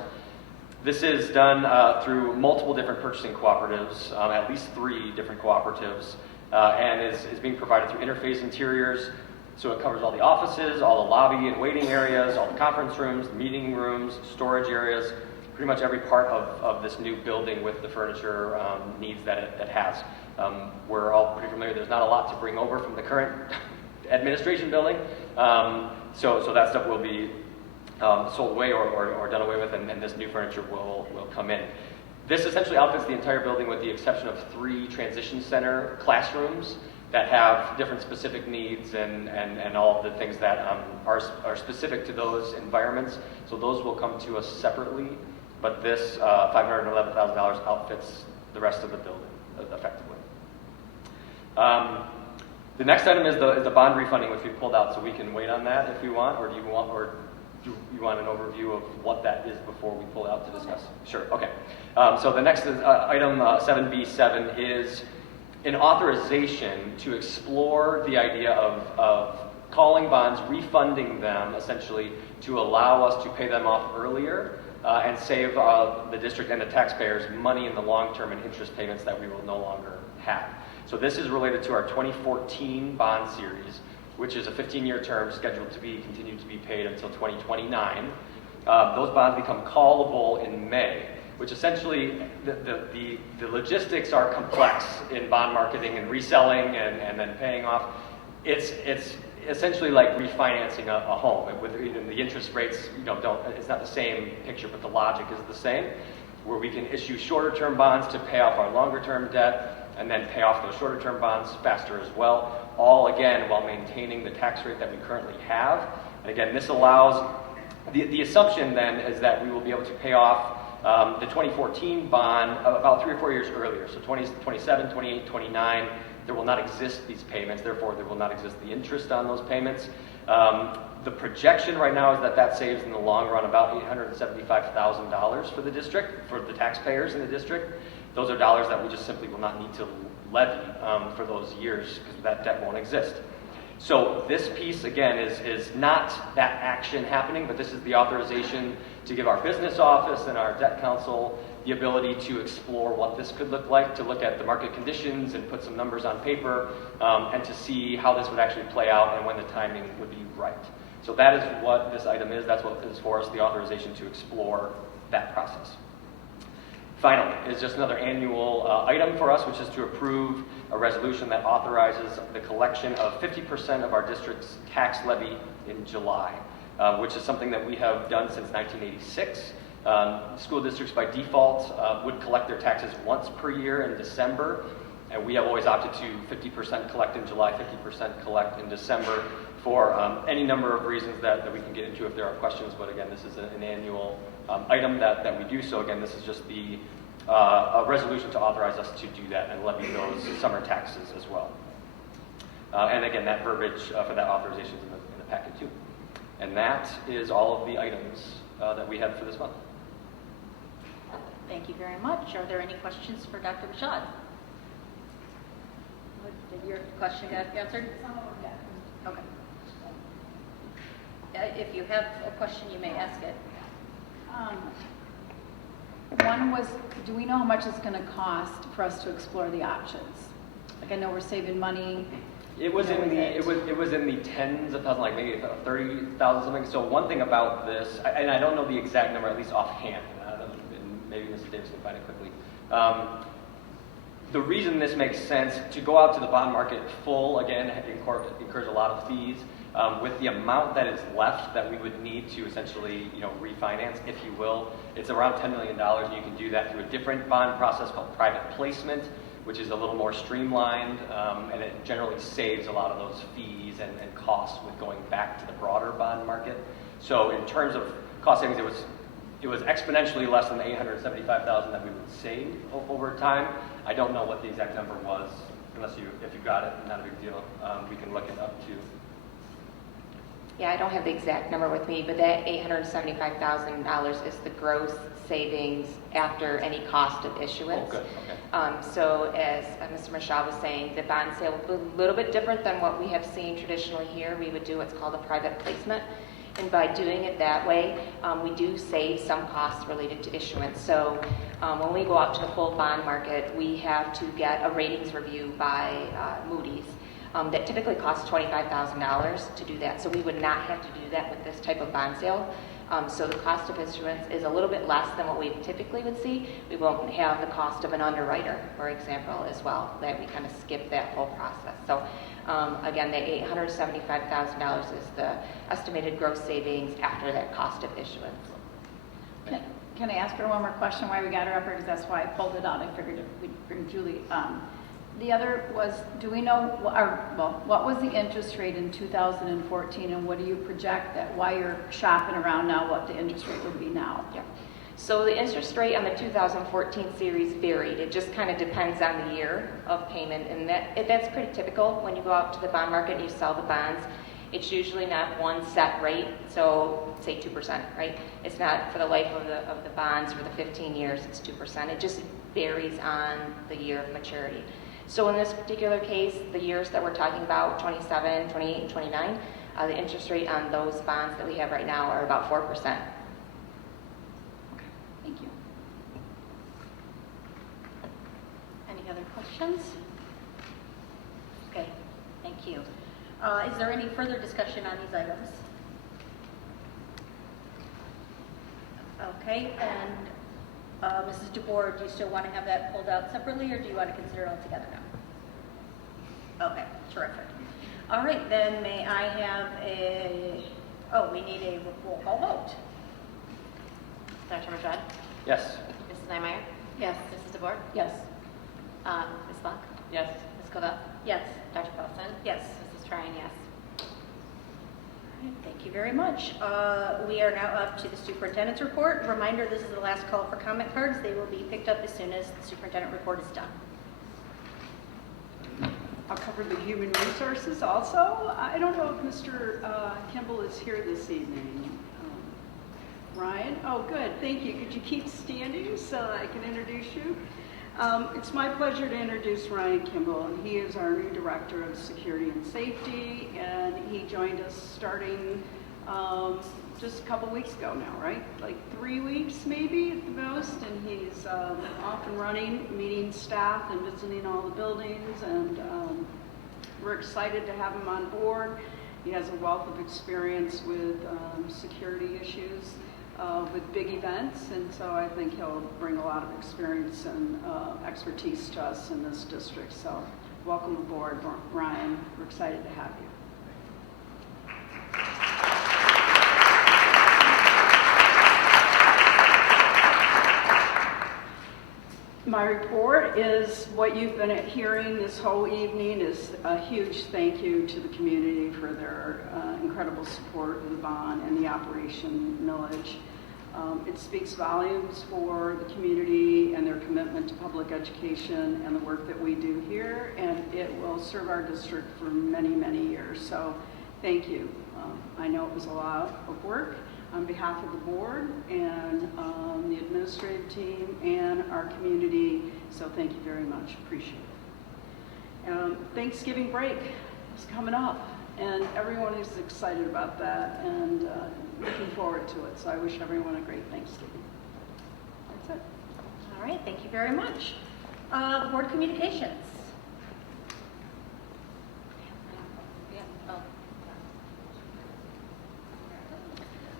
This is done through multiple different purchasing cooperatives, at least 3 different cooperatives, and is being provided through Interface Interiors. So it covers all the offices, all the lobby and waiting areas, all the conference rooms, meeting rooms, storage areas, pretty much every part of this new building with the furniture needs that it has. We're all pretty familiar. There's not a lot to bring over from the current administration building, so that stuff will be sold away or done away with, and this new furniture will come in. This essentially outfits the entire building with the exception of 3 transition center classrooms that have different specific needs and all of the things that are specific to those environments. So those will come to us separately, but this $511,000 outfits the rest of the building effectively. The next item is the bond refunding, which we pulled out, so we can wait on that if we want, or do you want an overview of what that is before we pull it out to discuss? Sure, okay. So the next is, item 7B7 is an authorization to explore the idea of calling bonds, refunding them essentially to allow us to pay them off earlier and save the district and the taxpayers money in the long term and interest payments that we will no longer have. So this is related to our 2014 bond series, which is a 15-year term scheduled to be continued to be paid until 2029. Those bonds become callable in May, which essentially the logistics are complex in bond marketing and reselling and then paying off. It's essentially like refinancing a home. With the interest rates, it's not the same picture, but the logic is the same, where we can issue shorter-term bonds to pay off our longer-term debt and then pay off those shorter-term bonds faster as well, all again while maintaining the tax rate that we currently have. And again, this allows, the assumption then is that we will be able to pay off the 2014 bond about 3 or 4 years earlier. So 27, 28, 29, there will not exist these payments, therefore there will not exist the interest on those payments. The projection right now is that saves in the long run about $875,000 for the district, for the taxpayers in the district. Those are dollars that we just simply will not need to levy for those years because that debt won't exist. So this piece, again, is not that action happening, but this is the authorization to give our business office and our debt council the ability to explore what this could look like, to look at the market conditions and put some numbers on paper, and to see how this would actually play out and when the timing would be right. So that is what this item is. That's what is for us, the authorization to explore that process. Finally, is just another annual item for us, which is to approve a resolution that authorizes the collection of 50% of our district's tax levy in July, which is something that we have done since 1986. School districts by default would collect their taxes once per year in December, and we have always opted to 50% collect in July, 50% collect in December for any number of reasons that we can get into if there are questions. But again, this is an annual item that we do. So again, this is just a resolution to authorize us to do that and levy those summer taxes as well. And again, that verbiage for that authorization is in the packet too. And that is all of the items that we have for this month. Thank you very much. Are there any questions for Dr. Bashad? Did your question get answered? Okay. If you have a question, you may ask it. One was, do we know how much it's going to cost for us to explore the options? Like I know we're saving money. It was in the tens of thousands, like maybe 30,000 something. So one thing about this, and I don't know the exact number, at least offhand. Maybe Mrs. Davis can find it quickly. The reason this makes sense to go out to the bond market full again incurs a lot of fees. With the amount that is left that we would need to essentially, refinance, if you will, it's around $10 million, and you can do that through a different bond process called private placement, which is a little more streamlined, and it generally saves a lot of those fees and costs with going back to the broader bond market. So in terms of cost savings, it was exponentially less than the $875,000 that we would save over time. I don't know what the exact number was, if you got it, not a big deal. We can look it up too. Yeah, I don't have the exact number with me, but that $875,000 is the gross savings after any cost of issuance. Oh, good. Okay. So as Mr. Michaud was saying, the bond sale will be a little bit different than what we have seen traditionally here. We would do what's called a private placement. And by doing it that way, we do save some costs related to issuance. So when we go out to the full bond market, we have to get a ratings review by Moody's. That typically costs $25,000 to do that. So we would not have to do that with this type of bond sale. So the cost of issuance is a little bit less than what we typically would see. We won't have the cost of an underwriter, for example, as well, that we kind of skip that whole process. So again, the $875,000 is the estimated gross savings after that cost of issuance. Can I ask her one more question why we got her up here? Because that's why I pulled it out. I figured we'd bring Julie. The other was, do we know, what was the interest rate in 2014, and what do you project that while you're shopping around now, what the interest rate would be now? Yeah. So the interest rate on the 2014 series varied. It just kind of depends on the year of payment, and that's pretty typical when you go out to the bond market and you sell the bonds. It's usually not one set rate, so say 2%, right? It's not for the life of the bonds for the 15 years, it's 2%. It just varies on the year of maturity. So in this particular case, the years that we're talking about, 27, 28, and 29, the interest rate on those bonds that we have right now are about 4%. Okay, thank you. Any other questions? Okay, thank you. Is there any further discussion on these items? Okay, and Mrs. DeBoer, do you still want to have that pulled out separately, or do you want to consider it all together now? Okay, terrific. All right, then may I have we need a roll call vote. Dr. Michaud? Yes. Mrs. Niemeyer? Yes. Mrs. DeBoer? Yes. Ms. Luck? Yes. Ms. Covell? Yes. Dr. Paulson? Yes. Mrs. Trine, yes. Thank you very much. We are now up to the superintendent's report. Reminder, this is the last call for comment cards. They will be picked up as soon as the superintendent report is done. I'll cover the human resources also. I don't know if Mr. Kimball is here this evening. Ryan? Oh, good. Thank you. Could you keep standing so I can introduce you? It's my pleasure to introduce Ryan Kimball, and he is our new Director of Security and Safety, and he joined us starting just a couple weeks ago now, right? Like 3 weeks maybe at the most, and he's off and running, meeting staff and visiting all the buildings, and we're excited to have him on board. He has a wealth of experience with security issues, with big events, and so I think he'll bring a lot of experience and expertise to us in this district. So welcome aboard, Ryan. We're excited to have you. My report is what you've been hearing this whole evening is a huge thank you to the community for their incredible support of the bond and the Operation Millage. It speaks volumes for the community and their commitment to public education and the work that we do here, and it will serve our district for many, many years. So thank you. I know it was a lot of work on behalf of the board and the administrative team and our community, so thank you very much. Appreciate it. Thanksgiving break is coming up, And everyone is excited about that and looking forward to it. So I wish everyone a great Thanksgiving. That's it. All right, thank you very much. Board communications.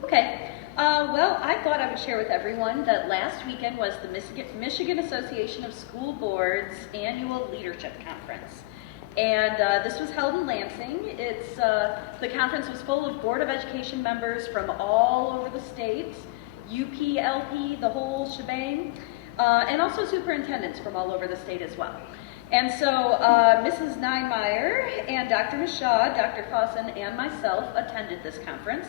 Okay, well, I thought I would share with everyone that last weekend was the Michigan Association of School Boards Annual Leadership Conference. And this was held in Lansing. The conference was full of Board of Education members from all over the state, UP, the whole shebang, and also superintendents from all over the state as well. And so Mrs. Neinmeyer and Dr. Michaud, Dr. Fawson, and myself attended this conference.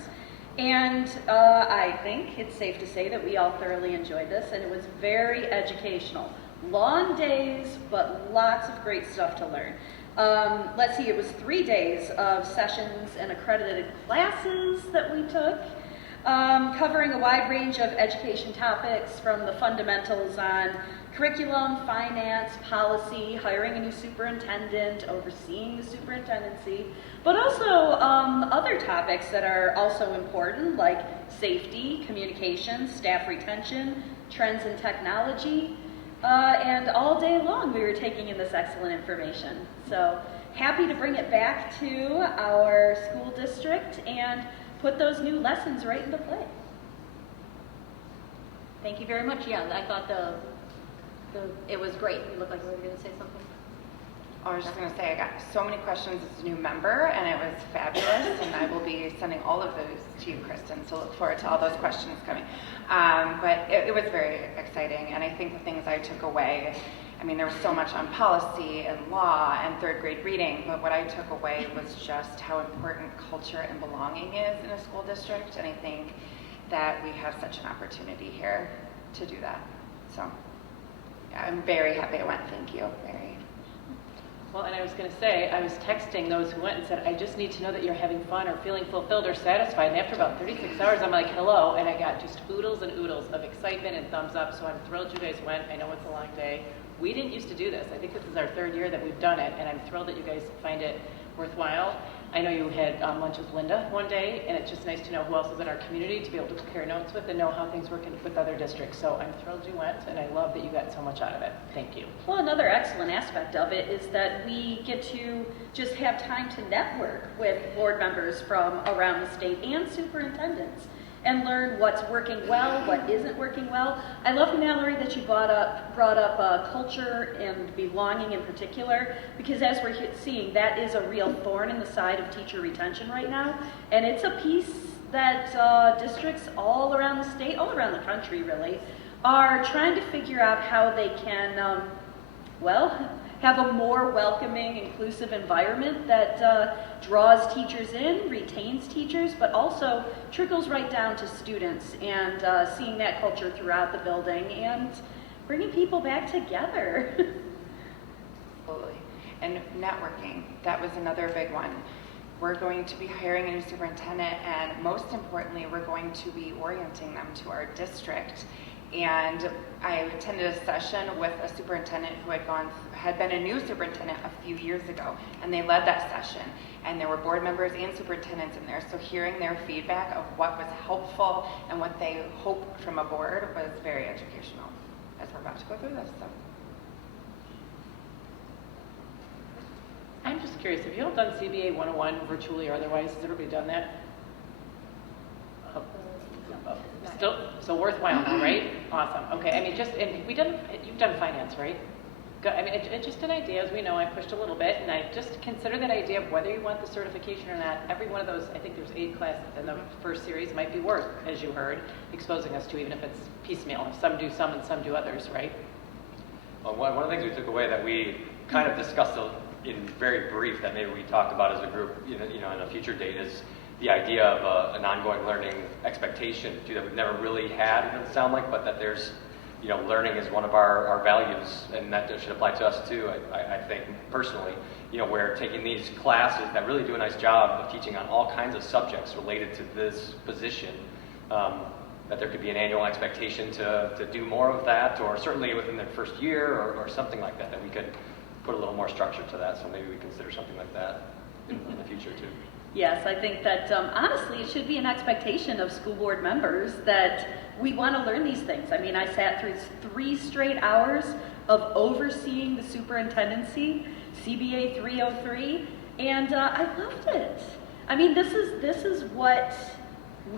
And I think it's safe to say that we all thoroughly enjoyed this, and it was very educational. Long days, but lots of great stuff to learn. Let's see, it was 3 days of sessions and accredited classes that we took, covering a wide range of education topics, from the fundamentals on curriculum, finance, policy, hiring a new superintendent, overseeing the superintendency, but also other topics that are also important, like safety, communication, staff retention, trends in technology, and all day long we were taking in this excellent information. So happy to bring it back to our school district and put those new lessons right into play. Thank you very much. Yeah, I thought it was great. You look like you were going to say something. I was just going to say, I got so many questions as a new member, and it was fabulous, and I will be sending all of those to you, Kristen, so look forward to all those questions coming. But it was very exciting, and I think the things I took away, I mean, there was so much on policy and law and third grade reading, but what I took away was just how important culture and belonging is in a school district, and I think that we have such an opportunity here to do that. So yeah, I'm very happy I went. Thank you. Very. Well, and I was going to say, I was texting those who went and said, I just need to know that you're having fun or feeling fulfilled or satisfied. And after about 36 hours, I'm like, hello. And I got just oodles and oodles of excitement and thumbs up. So I'm thrilled you guys went. I know it's a long day. We didn't used to do this. I think this is our 3rd year that we've done it. And I'm thrilled that you guys find it worthwhile. I know you had lunch with Linda one day, and it's just nice to know who else is in our community to be able to compare notes with and know how things work with other districts. So I'm thrilled you went, and I love that you got so much out of it. Thank you. Well, another excellent aspect of it is that we get to just have time to network with board members from around the state and superintendents and learn what's working well, what isn't working well. I love, Mallory, that you brought up culture and belonging in particular, because as we're seeing, that is a real thorn in the side of teacher retention right now, and it's a piece that districts all around the state, all around the country really, are trying to figure out how they can, have a more welcoming, inclusive environment that draws teachers in, retains teachers, but also trickles right down to students, and seeing that culture throughout the building and bringing people back together. Absolutely. And networking, that was another big one. We're going to be hiring a new superintendent, and most importantly, we're going to be orienting them to our district. And I attended a session with a superintendent who had been a new superintendent a few years ago, and they led that session. And there were board members and superintendents in there, so hearing their feedback of what was helpful and what they hoped from a board was very educational as we're about to go through this. So. I'm just curious, have you all done CBA 101 virtually or otherwise? Has everybody done that? Still, so worthwhile now, right? Awesome. Okay, I mean, you've done finance, right? I mean, it's just an idea. As we know, I pushed a little bit, and I just consider that idea of whether you want the certification or not. Every one of those, I think there's 8 classes in the first series, might be worth, as you heard, exposing us to, even if it's piecemeal. If some do some and some do others, right? Well, one of the things we took away that we kind of discussed in very brief, that maybe we talked about as a group, in a future date, is the idea of an ongoing learning expectation that we've never really had, it doesn't sound like, but that there's, learning is one of our values, and that should apply to us too, I think, personally. We're taking these classes that really do a nice job of teaching on all kinds of subjects related to this position, that there could be an annual expectation to do more of that, or certainly within the first year, or something like that we could put a little more structure to that, so maybe we consider something like that in the future too. Yes, I think that honestly it should be an expectation of school board members that we want to learn these things. I mean, I sat through 3 straight hours of overseeing the superintendency, CBA 303, and I loved it. I mean, this is what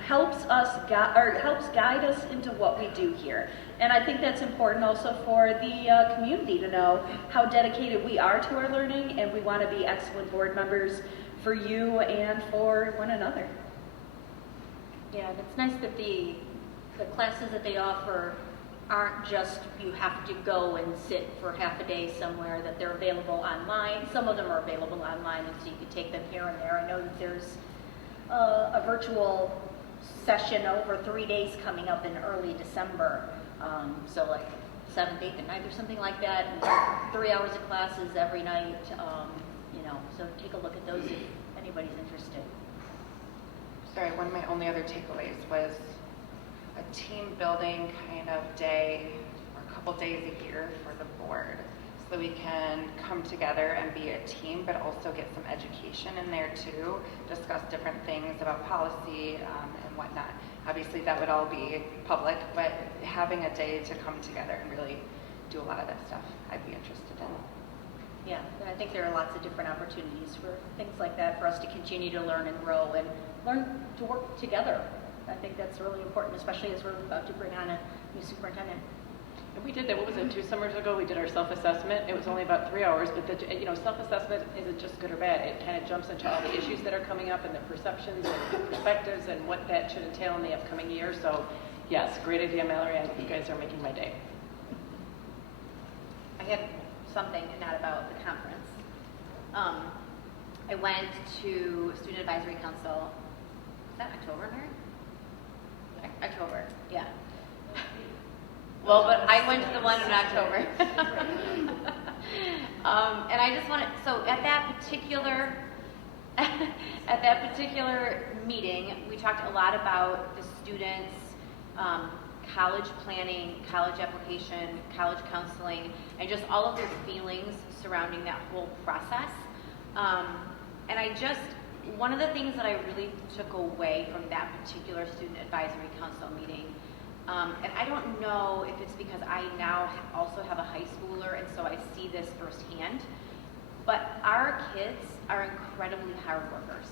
helps guide us into what we do here. And I think that's important also for the community to know how dedicated we are to our learning, and we want to be excellent board members for you and for one another. Yeah, and it's nice that the classes that they offer aren't just you have to go and sit for half a day somewhere, that they're available online. Some of them are available online, and so you can take them here and there. I know that there's a virtual session over 3 days coming up in early December. So like 7th, 8th, and 9th or something like that. And 3 hours of classes every night. So take a look at those if anybody's interested. Sorry, one of my only other takeaways was a team building kind of day or a couple days a year for the board, so we can come together and be a team, but also get some education in there too, discuss different things about policy and whatnot. Obviously that would all be public, but having a day to come together and really do a lot of that stuff, I'd be interested in. Yeah, and I think there are lots of different opportunities for things like that for us to continue to learn and grow and learn to work together. I think that's really important, especially as we're about to bring on a new superintendent. And we did that, what was it, 2 summers ago? We did our self-assessment. It was only about 3 hours, but self-assessment isn't just good or bad. It kind of jumps into all the issues that are coming up and the perceptions and perspectives and what that should entail in the upcoming year. So yes, great idea, Mallory. I think you guys are making my day. I had something not about the conference. I went to Student Advisory Council. Is that October, Mary? October, yeah. Well, but I went to the one in October. And I just wanted, so at that particular meeting, we talked a lot about the students' college planning, college application, college counseling, and just all of their feelings surrounding that whole process. And one of the things that I really took away from that particular Student Advisory Council meeting, and I don't know if it's because I now also have a high schooler and so I see this firsthand, but our kids are incredibly hard workers.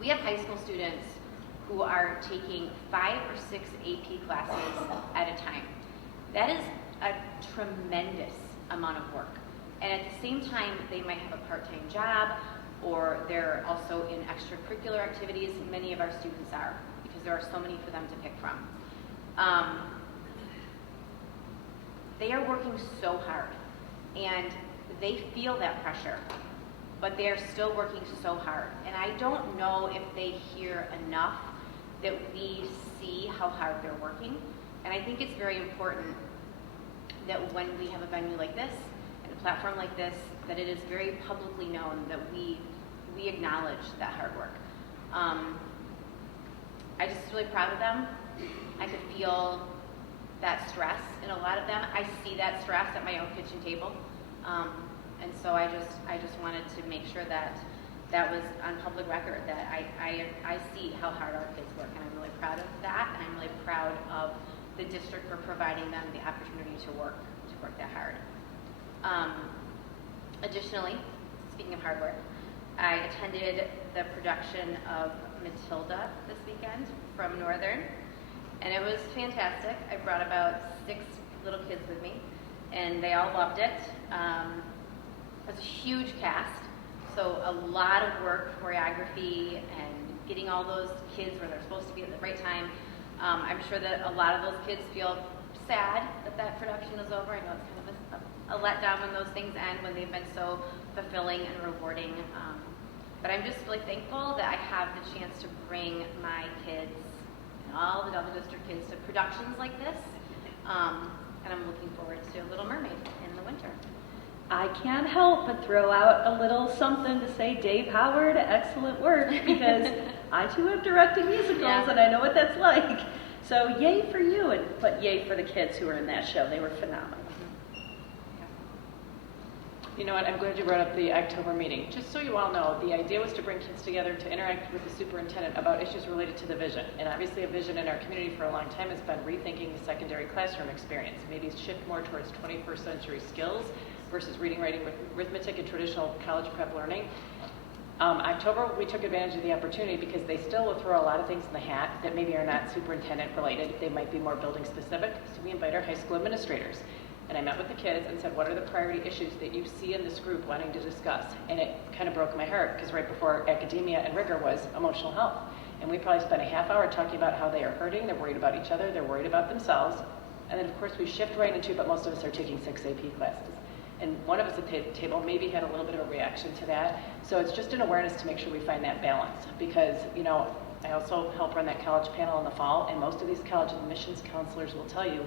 We have high school students who are taking 5 or 6 AP classes at a time. That is a tremendous amount of work. And at the same time, they might have a part-time job, or they're also in extracurricular activities. Many of our students are, because there are so many for them to pick from. They are working so hard, and they feel that pressure, but they are still working so hard. And I don't know if they hear enough that we see how hard they're working. And I think it's very important that when we have a venue like this, and a platform like this, that it is very publicly known that we acknowledge that hard work. I'm just really proud of them. I could feel that stress in a lot of them. I see that stress at my own kitchen table. And so I just wanted to make sure that that was on public record, that I see how hard our kids work, and I'm really proud of that, and I'm really proud of the district for providing them the opportunity to work that hard. Additionally, speaking of hard work, I attended the production of Matilda this weekend from Northern, and it was fantastic. I brought about 6 little kids with me, and they all loved it. It was a huge cast, so a lot of work, choreography, and getting all those kids where they're supposed to be at the right time. I'm sure that a lot of those kids feel sad that production is over. I know it's kind of a letdown when those things end, when they've been so fulfilling and rewarding. But I'm just really thankful that I have the chance to bring my kids and all the other district kids to productions like this. And I'm looking forward to Little Mermaid in the winter. I can't help but throw out a little something to say, Dave Howard, excellent work, because I too have directed musicals and I know what that's like. So yay for you, but yay for the kids who were in that show. They were phenomenal. You know what, I'm glad you brought up the October meeting. Just so you all know, the idea was to bring kids together to interact with the superintendent about issues related to the vision. And obviously a vision in our community for a long time has been rethinking the secondary classroom experience. Maybe shift more towards 21st century skills versus reading, writing, arithmetic, and traditional college prep learning. October, we took advantage of the opportunity because they still will throw a lot of things in the hat that maybe are not superintendent related. They might be more building specific. So we invite our high school administrators. And I met with the kids and said, what are the priority issues that you see in this group wanting to discuss? And it kind of broke my heart because right before academia and rigor was emotional health. And we probably spent a half hour talking about how they are hurting, they're worried about each other, they're worried about themselves. And then of course we shift right into, but most of us are taking 6 AP classes. And one of us at the table maybe had a little bit of a reaction to that. So it's just an awareness to make sure we find that balance. Because, you know, I also help run that college panel in the fall, and most of these college admissions counselors will tell you,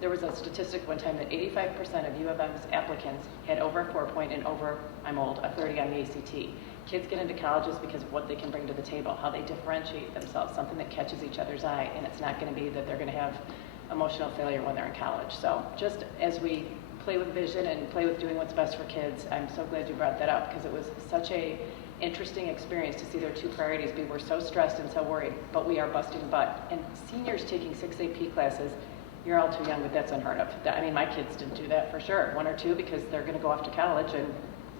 there was a statistic one time that 85% of U of M's applicants had over a 4 and over, I'm old, a 30 on the ACT. Kids get into colleges because of what they can bring to the table, how they differentiate themselves, something that catches each other's eye, and it's not going to be that they're going to have emotional failure when they're in college. So just as we play with vision and play with doing what's best for kids, I'm so glad you brought that up because it was such a interesting experience to see their two priorities be we're so stressed and so worried, but we are busting butt. And seniors taking 6 AP classes, you're all too young, but that's unheard of. I mean, my kids didn't do that for sure. 1 or 2 because they're going to go off to college, and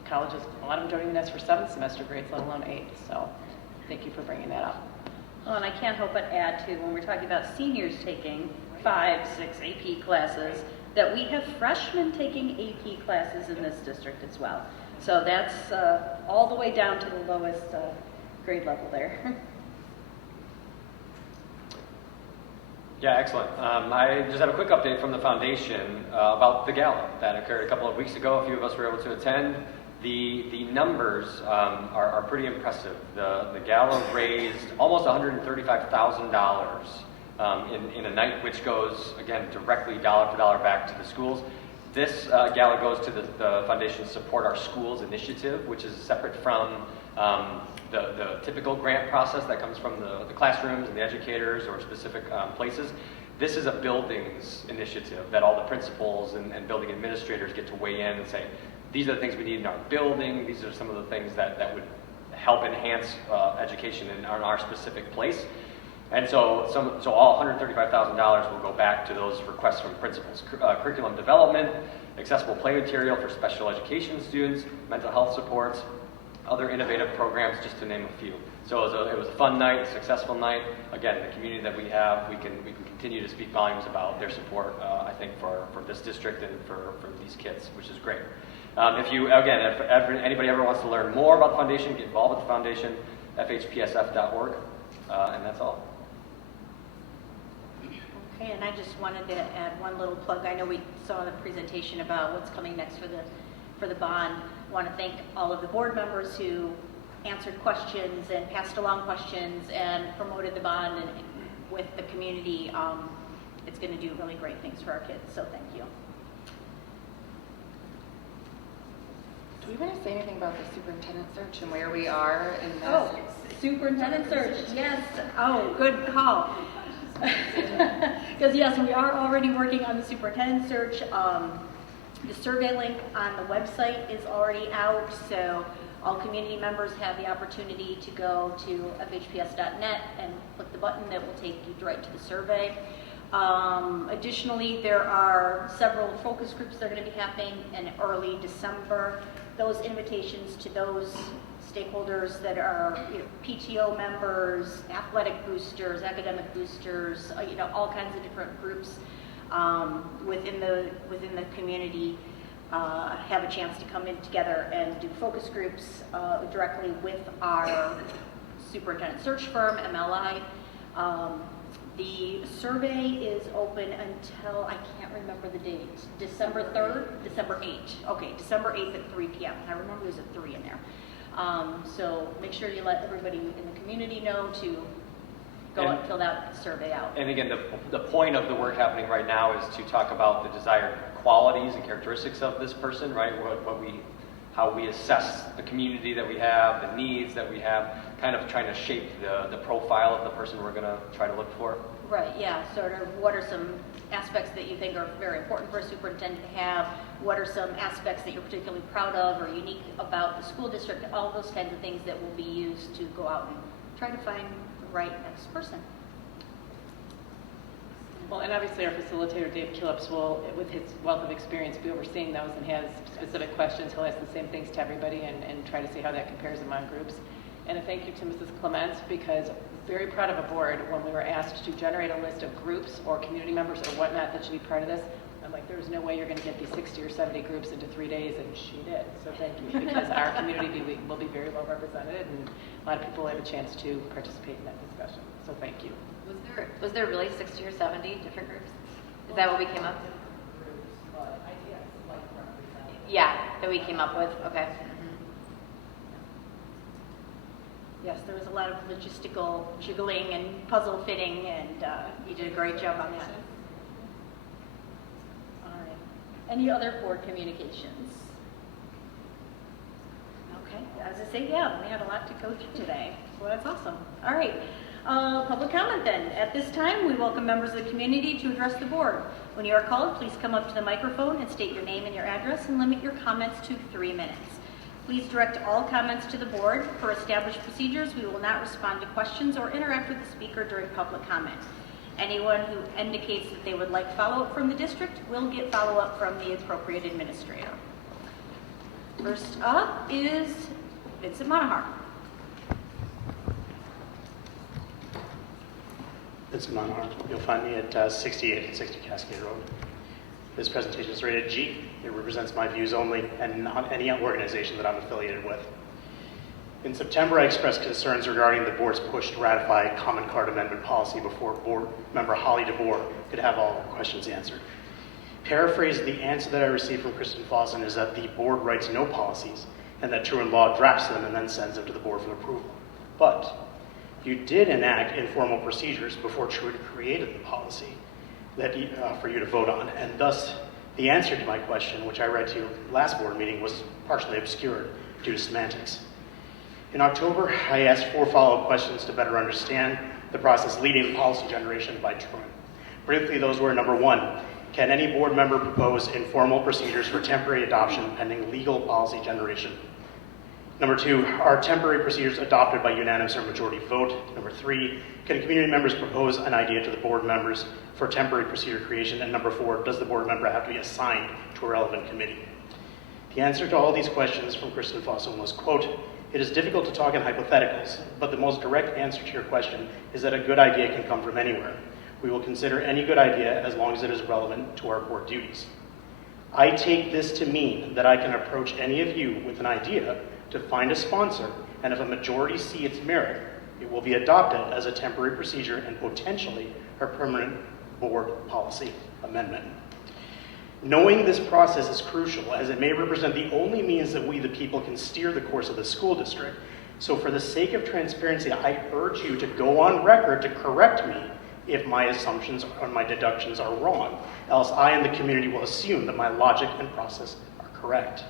colleges, a lot of them don't even ask for 7th semester grades, let alone 8. So thank you for bringing that up. Well, and I can't help but add too, when we're talking about seniors taking 5, 6 AP classes, that we have freshmen taking AP classes in this district as well. So that's all the way down to the lowest grade level there. Yeah, excellent. I just have a quick update from the foundation about the gala that occurred a couple of weeks ago. A few of us were able to attend. The numbers are pretty impressive. The gala raised almost $135,000 in a night, which goes, again, directly dollar for dollar back to the schools. This gala goes to the Foundation Support Our Schools initiative, which is separate from the typical grant process that comes from the classrooms and the educators or specific places. This is a buildings initiative that all the principals and building administrators get to weigh in and say, these are the things we need in our building, these are some of the things that would help enhance education in our specific place. And so all $135,000 will go back to those requests from principals. Curriculum development, accessible play material for special education students, mental health supports, other innovative programs, just to name a few. So it was a fun night, a successful night. Again, the community that we have, we can continue to speak volumes about their support, I think, for this district and for these kids, which is great. If anybody ever wants to learn more about the foundation, get involved with the foundation, FHPSF.org, and that's all. Okay, and I just wanted to add one little plug. I know we saw the presentation about what's coming next for the bond. I want to thank all of the board members who answered questions and passed along questions and promoted the bond and with the community. It's going to do really great things for our kids, so thank you. Do we want to say anything about the superintendent search and where we are in this? Oh, superintendent search, yes. Oh, good call. Because yes, we are already working on the superintendent search. The survey link on the website is already out, so all community members have the opportunity to go to FHPS.net and click the button that will take you right to the survey. Additionally, there are several focus groups that are going to be happening in early December. Those invitations to those stakeholders that are PTO members, athletic boosters, academic boosters, all kinds of different groups within the community have a chance to come in together and do focus groups directly with our superintendent search firm, MLI. The survey is open until, I can't remember the date, December 3rd, December 8th. Okay, December 8th at 3 p.m. I remember there's a 3 in there. So make sure you let everybody in the community know to go and fill that survey out. And again, the point of the work happening right now is to talk about the desired qualities and characteristics of this person, right? How we assess the community that we have, the needs that we have, kind of trying to shape the profile of the person we're going to try to look for. Right, yeah, sort of what are some aspects that you think are very important for a superintendent to have? What are some aspects that you're particularly proud of or unique about the school district? All those kinds of things that will be used to go out and try to find the right next person. Well, and obviously our facilitator, Dave Killips, will, with his wealth of experience, be overseeing those and has specific questions. He'll ask the same things to everybody and try to see how that compares among groups. And a thank you to Mrs. Clements, because very proud of a board when we were asked to generate a list of groups or community members or whatnot that should be part of this. I'm like, there's no way you're going to get these 60 or 70 groups into 3 days, and she did. So thank you, because our community will be very well represented, and a lot of people have a chance to participate in that discussion. So thank you. Was there really 60 or 70 different groups? Is that what we came up with? Yeah, that we came up with. Okay. Yes, there was a lot of logistical jiggling and puzzle fitting, and you did a great job on that. All right. Any other board communications? Okay, as I say, yeah, we had a lot to go through today, so that's awesome. All right, public comment then. At this time, we welcome members of the community to address the board. When you are called, please come up to the microphone and state your name and your address, and limit your comments to 3 minutes. Please direct all comments to the board. For established procedures, we will not respond to questions or interact with the speaker during public comment. Anyone who indicates that they would like follow-up from the district will get follow-up from the appropriate administrator. First up is Vincent Monahar. Vincent Monahar. You'll find me at 6860 Cascade Road. This presentation is rated G. It represents my views only and not any organization that I'm affiliated with. In September, I expressed concerns regarding the board's push to ratify Common Card Amendment policy before board member Holly DeBoer could have all questions answered. Paraphrased, the answer that I received from Kristen Fawson is that the board writes no policies and that Truant Law drafts them and then sends them to the board for approval. But you did enact informal procedures before Truant created the policy that for you to vote on, and thus the answer to my question, which I read to you last board meeting, was partially obscured due to semantics. In October, I asked 4 follow-up questions to better understand the process leading to policy generation by Truant. Briefly, those were: number 1, can any board member propose informal procedures for temporary adoption pending legal policy generation? Number 2, are temporary procedures adopted by unanimous or majority vote? Number 3, can community members propose an idea to the board members for temporary procedure creation? And number 4, does the board member have to be assigned to a relevant committee? The answer to all these questions from Kristen Fawson was, quote, "It is difficult to talk in hypotheticals, but the most direct answer to your question is that a good idea can come from anywhere. We will consider any good idea as long as it is relevant to our board duties." I take this to mean that I can approach any of you with an idea to find a sponsor, and if a majority see its merit, it will be adopted as a temporary procedure and potentially a permanent board policy amendment. Knowing this process is crucial, as it may represent the only means that we, the people, can steer the course of the school district. So for the sake of transparency, I urge you to go on record to correct me if my assumptions or my deductions are wrong, else I and the community will assume that my logic and process are correct.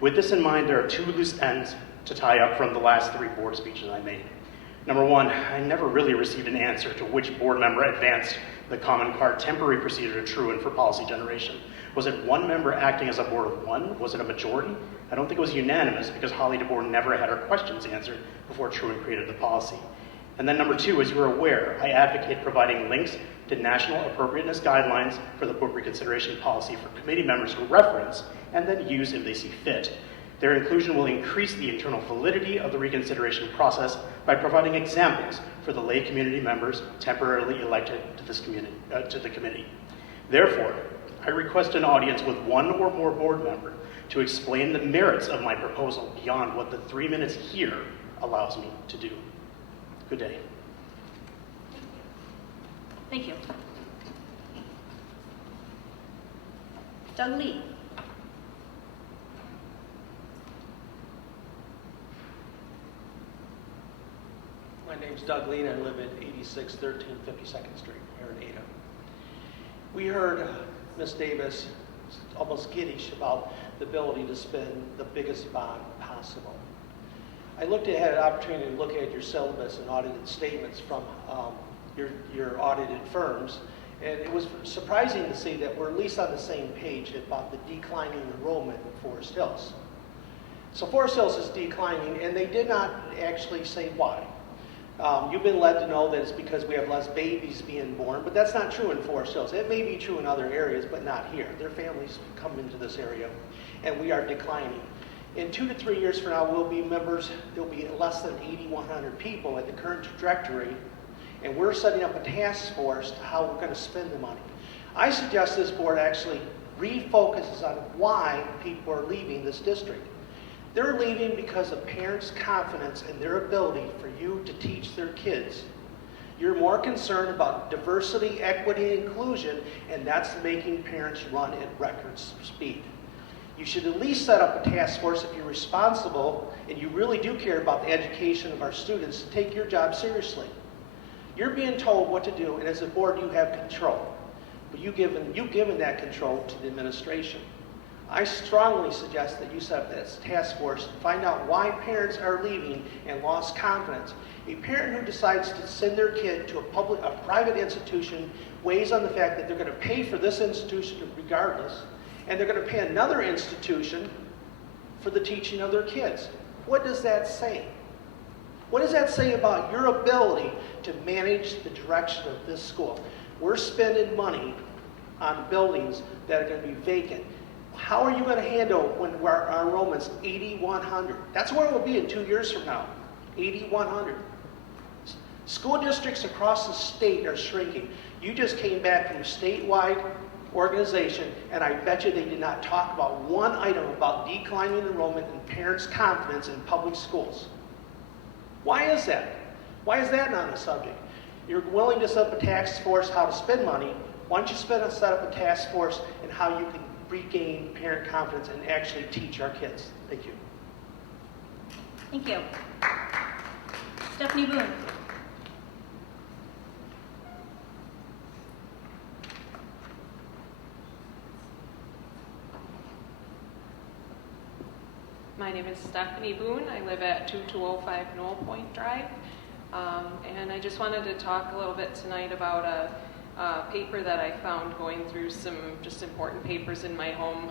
With this in mind, there are 2 loose ends to tie up from the last 3 board speeches I made. Number 1, I never really received an answer to which board member advanced the Common Card temporary procedure to Truant for policy generation. Was it 1 member acting as a board of 1? Was it a majority? I don't think it was unanimous, because Holly DeBoer never had her questions answered before Truant created the policy. And then number 2, as you're aware, I advocate providing links to national appropriateness guidelines for the board reconsideration policy for committee members to reference and then use if they see fit. Their inclusion will increase the internal validity of the reconsideration process by providing examples for the lay community members temporarily elected to this to the committee. Therefore, I request an audience with 1 or more board member to explain the merits of my proposal beyond what the 3 minutes here allows me to do. Good day. Thank you. Doug Lee. My name's Doug Lee, and I live at 8613 52nd Street here in Ada. We heard Ms. Davis almost giddish about the ability to spend the biggest bond possible. I had an opportunity to look at your syllabus and audited statements from your audited firms. And it was surprising to see that we're at least on the same page about the declining enrollment in Forest Hills. So Forest Hills is declining, and they did not actually say why. You've been led to know that it's because we have less babies being born, but that's not true in Forest Hills. It may be true in other areas, but not here. Their families come into this area, and we are declining. In 2 to 3 years from now, we'll be members, there'll be less than 8,100 people at the current trajectory, and we're setting up a task force to how we're going to spend the money. I suggest this board actually refocuses on why people are leaving this district. They're leaving because of parents' confidence in their ability for you to teach their kids. You're more concerned about diversity, equity, and inclusion, and that's making parents run at record speed. You should at least set up a task force if you're responsible and you really do care about the education of our students to take your job seriously. You're being told what to do, and as a board you have control. But you've given that control to the administration. I strongly suggest that you set up this task force to find out why parents are leaving and lost confidence. A parent who decides to send their kid to a private institution weighs on the fact that they're going to pay for this institution regardless, and they're going to pay another institution for the teaching of their kids. What does that say? What does that say about your ability to manage the direction of this school? We're spending money on buildings that are going to be vacant. How are you going to handle when our enrollment's 8,100? That's where we'll be in 2 years from now, 8,100. School districts across the state are shrinking. You just came back from a statewide organization, and I bet you they did not talk about one item about declining enrollment and parents' confidence in public schools. Why is that? Why is that not a subject? You're willing to set up a task force how to spend money. Why don't you set up a task force and how you can regain parent confidence and actually teach our kids? Thank you. Thank you. Stephanie Boone. My name is Stephanie Boone. I live at 2205 Knoll Point Drive. And I just wanted to talk a little bit tonight about a paper that I found going through some just important papers in my home.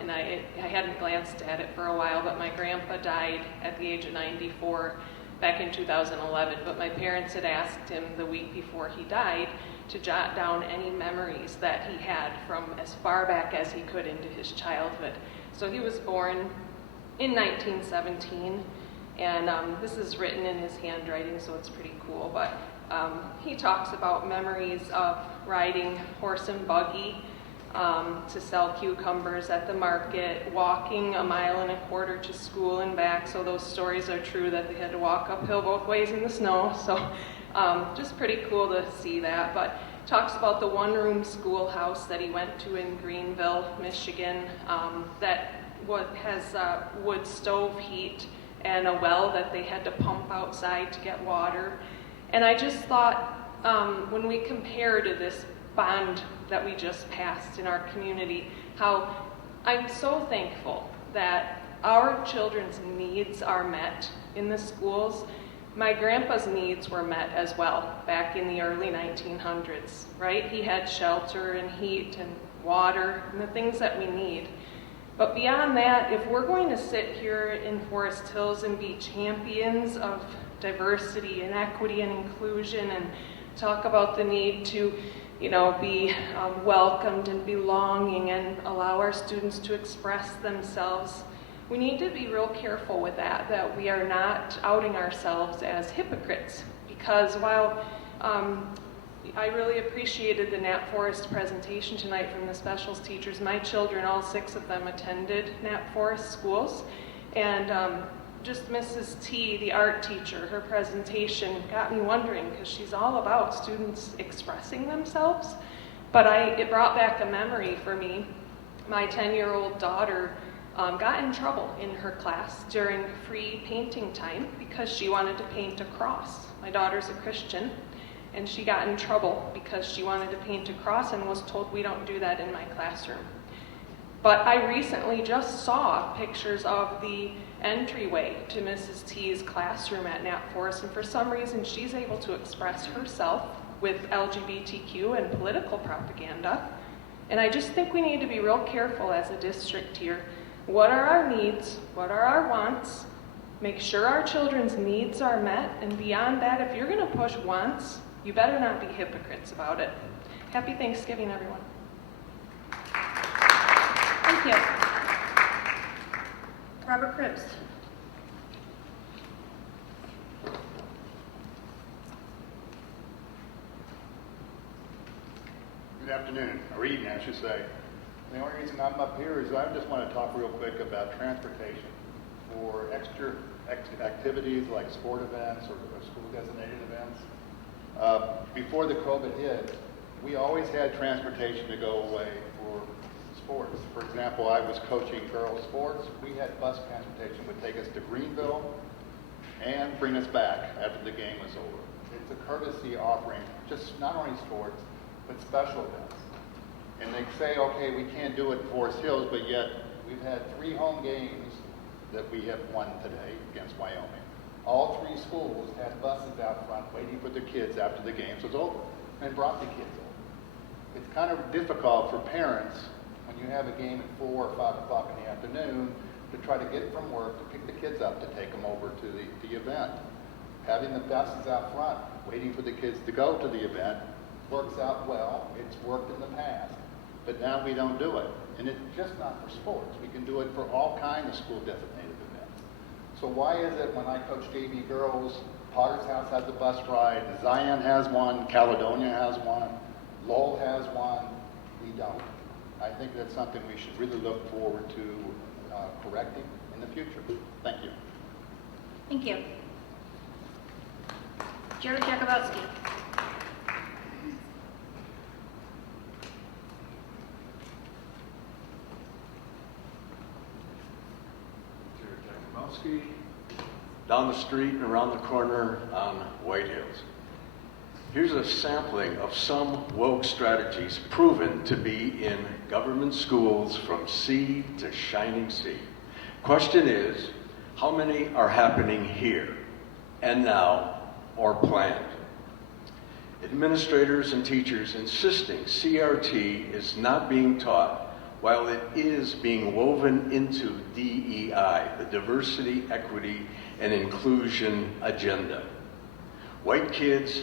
And I hadn't glanced at it for a while, but my grandpa died at the age of 94 back in 2011. But my parents had asked him the week before he died to jot down any memories that he had from as far back as he could into his childhood. So he was born in 1917, and this is written in his handwriting, so it's pretty cool, but he talks about memories of riding horse and buggy to sell cucumbers at the market, walking 1.25 miles to school and back, so those stories are true that they had to walk uphill both ways in the snow, so just pretty cool to see that. But talks about the one-room schoolhouse that he went to in Greenville, Michigan, that has wood stove heat and a well that they had to pump outside to get water. And I just thought, when we compare to this bond that we just passed in our community, how I'm so thankful that our children's needs are met in the schools. My grandpa's needs were met as well back in the early 1900s, right? He had shelter and heat and water and the things that we need. But beyond that, if we're going to sit here in Forest Hills and be champions of diversity and equity and inclusion and talk about the need to, be welcomed and belonging and allow our students to express themselves, we need to be real careful with that we are not outing ourselves as hypocrites. Because while I really appreciated the Knapp Forest presentation tonight from the specials teachers. My children, all 6 of them, attended Knapp Forest schools. And just Mrs. T, the art teacher, her presentation got me wondering, because she's all about students expressing themselves. But it brought back a memory for me. My 10-year-old daughter got in trouble in her class during free painting time because she wanted to paint a cross. My daughter's a Christian. And she got in trouble because she wanted to paint a cross and was told, we don't do that in my classroom. But I recently just saw pictures of the entryway to Mrs. T's classroom at Knapp Forest, and for some reason she's able to express herself with LGBTQ and political propaganda. And I just think we need to be real careful as a district here. What are our needs? What are our wants? Make sure our children's needs are met, and beyond that, if you're going to push wants, you better not be hypocrites about it. Happy Thanksgiving, everyone. Thank you. Robert Cripps. Good afternoon, or evening, I should say. The only reason I'm up here is I just want to talk real quick about transportation for extra activities like sport events or school designated events. Before the COVID hit, we always had transportation to go away for sports. For example, I was coaching girls sports. We had bus transportation would take us to Greenville and bring us back after the game was over. It's a courtesy offering, just not only sports, but special events. And they say, okay, we can't do it in Forest Hills, but yet we've had 3 home games that we have won today against Wyoming. All 3 schools had buses out front waiting for the kids after the games was over and brought the kids over. It's kind of difficult for parents when you have a game at 4 or 5 o'clock in the afternoon to try to get from work to pick the kids up to take them over to the event. Having the buses out front waiting for the kids to go to the event works out well. It's worked in the past, but now we don't do it. And it's just not for sports. We can do it for all kinds of school designated events. So why is it when I coach JV girls, Potter's House has a bus ride, Zion has one, Caledonia has one, Lowell has one, we don't. I think that's something we should really look forward to correcting in the future. Thank you. Thank you. Jared Jakubowski. Down the street and around the corner on White Hills. Here's a sampling of some woke strategies proven to be in government schools from sea to shining sea. Question is, how many are happening here and now or planned? Administrators and teachers insisting CRT is not being taught while it is being woven into DEI, the Diversity, Equity, and Inclusion agenda. White kids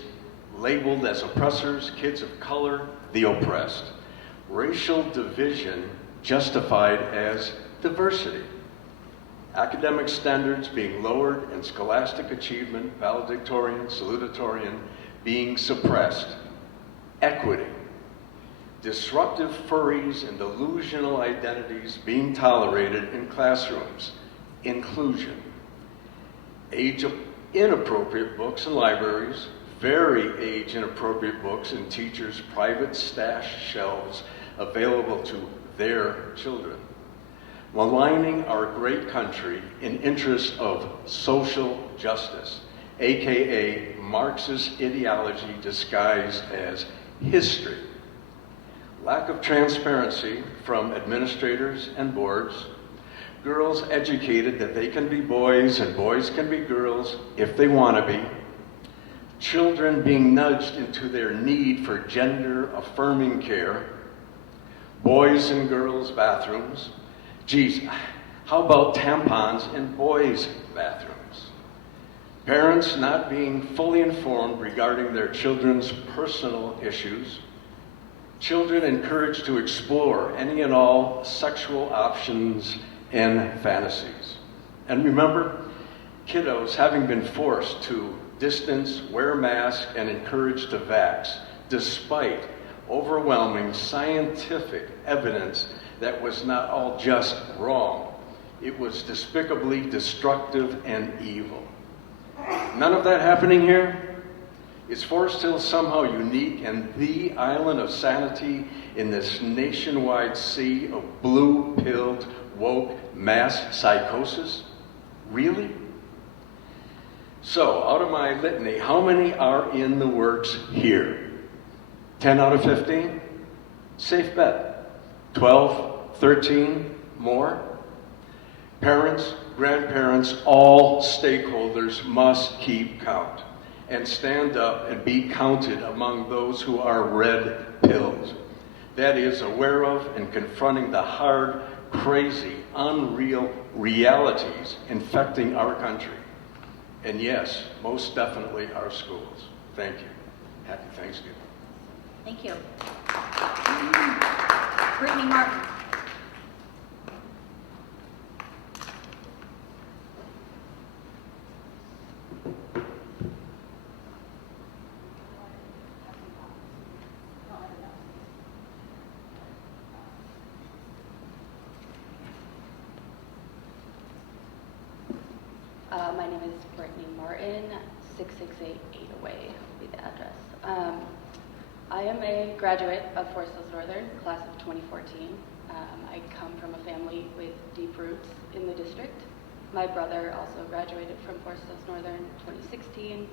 labeled as oppressors, kids of color, the oppressed. Racial division justified as diversity. Academic standards being lowered and scholastic achievement, valedictorian, salutatorian, being suppressed. Equity. Disruptive furries and delusional identities being tolerated in classrooms. Inclusion. Age-inappropriate books in libraries, very age-inappropriate books in teachers' private stash shelves available to their children. Maligning our great country in interest of social justice, aka Marxist ideology disguised as history. Lack of transparency from administrators and boards. Girls educated that they can be boys and boys can be girls if they want to be. Children being nudged into their need for gender-affirming care. Boys and girls' bathrooms. Geez, how about tampons in boys' bathrooms? Parents not being fully informed regarding their children's personal issues. Children encouraged to explore any and all sexual options and fantasies. And remember, kiddos having been forced to distance, wear masks, and encouraged to vax, despite overwhelming scientific evidence that was not all just wrong. It was despicably destructive and evil. None of that happening here? Is Forest Hill somehow unique and the island of sanity in this nationwide sea of blue-pilled, woke mass psychosis? Really? So, out of my litany, how many are in the works here? 10 out of 15? Safe bet. 12, 13, more? Parents, grandparents, all stakeholders must keep count. and stand up and be counted among those who are red-pilled. That is, aware of and confronting the hard, crazy, unreal realities infecting our country. And yes, most definitely our schools. Thank you. Happy Thanksgiving. Thank you. Brittany Martin. My name is Brittany Martin, 668 Away will be the address. I am a graduate of Forest Hills Northern, class of 2014. I come from a family with deep roots in the district. My brother also graduated from Forest Hills Northern 2016,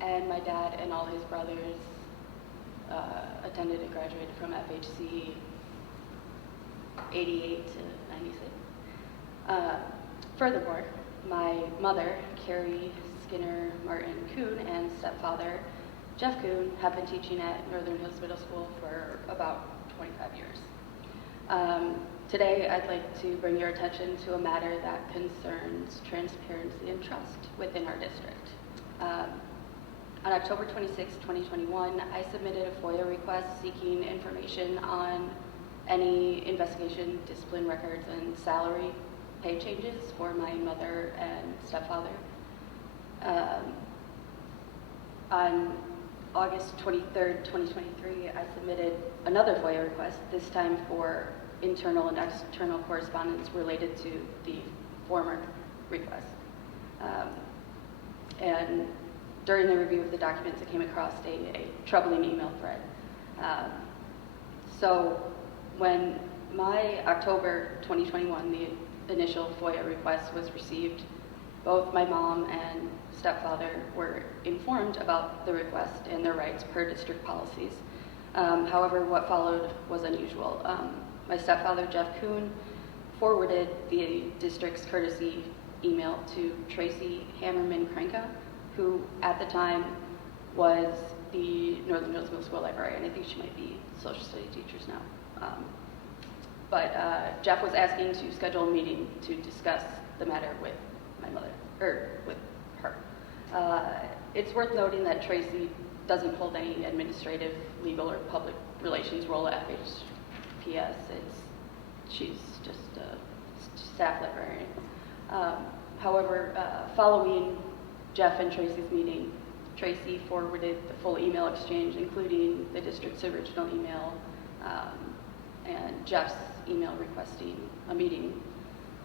and my dad and all his brothers attended and graduated from FHC 88 to 96. Furthermore, my mother, Carrie Skinner Martin Kuhn, and stepfather, Jeff Kuhn, have been teaching at Northern Hills Middle School for about 25 years. Today, I'd like to bring your attention to a matter that concerns transparency and trust within our district. On October 26, 2021, I submitted a FOIA request seeking information on any investigation, discipline records, and salary pay changes for my mother and stepfather. On August 23rd, 2023, I submitted another FOIA request, this time for internal and external correspondence related to the former request. And during the review of the documents, I came across a troubling email thread. So when my October 2021, the initial FOIA request was received, both my mom and stepfather were informed about the request and their rights per district policies. However, what followed was unusual. My stepfather, Jeff Kuhn, forwarded the district's courtesy email to Tracy Hammerman-Krenka, who at the time was the Northern Hills Middle School librarian. I think she might be social studies teachers now. But Jeff was asking to schedule a meeting to discuss the matter with my mother, or with her. It's worth noting that Tracy doesn't hold any administrative, legal, or public relations role at FHPS. She's just a staff librarian. However, following Jeff and Tracy's meeting, Tracy forwarded the full email exchange, including the district's original email and Jeff's email requesting a meeting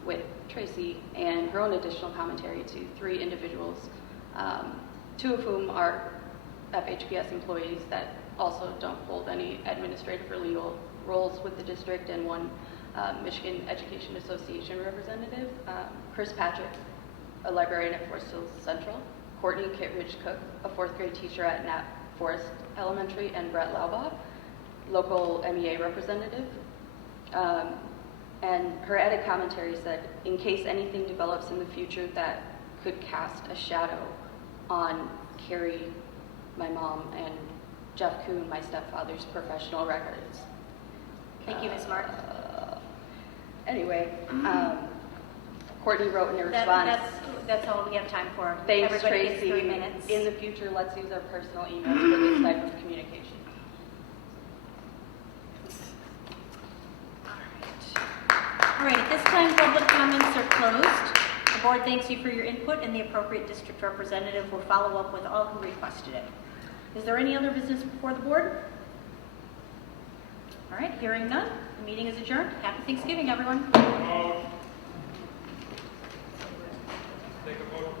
with Tracy, and her own additional commentary to 3 individuals, 2 of whom are FHPS employees that also don't hold any administrative or legal roles with the district, and 1 Michigan Education Association representative, Chris Patrick, a librarian at Forest Hills Central, Courtney Kittredge Cook, a 4th grade teacher at Nat Forest Elementary, and Brett Laubaugh, local MEA representative. And her added commentary said, in case anything develops in the future that could cast a shadow on Carrie, my mom, and Jeff Kuhn, my stepfather's professional records. Thank you, Ms. Martin. Anyway, Courtney wrote in a response. That's all we have time for. Thanks, Everybody gets Tracy. 3 minutes. In the future, let's use our personal emails for this type of communication. All right, at this time, public comments are closed. The board thanks you for your input, and the appropriate district representative will follow up with all who requested it. Is there any other business before the board? All right, hearing none, the meeting is adjourned. Happy Thanksgiving, everyone. Take a vote.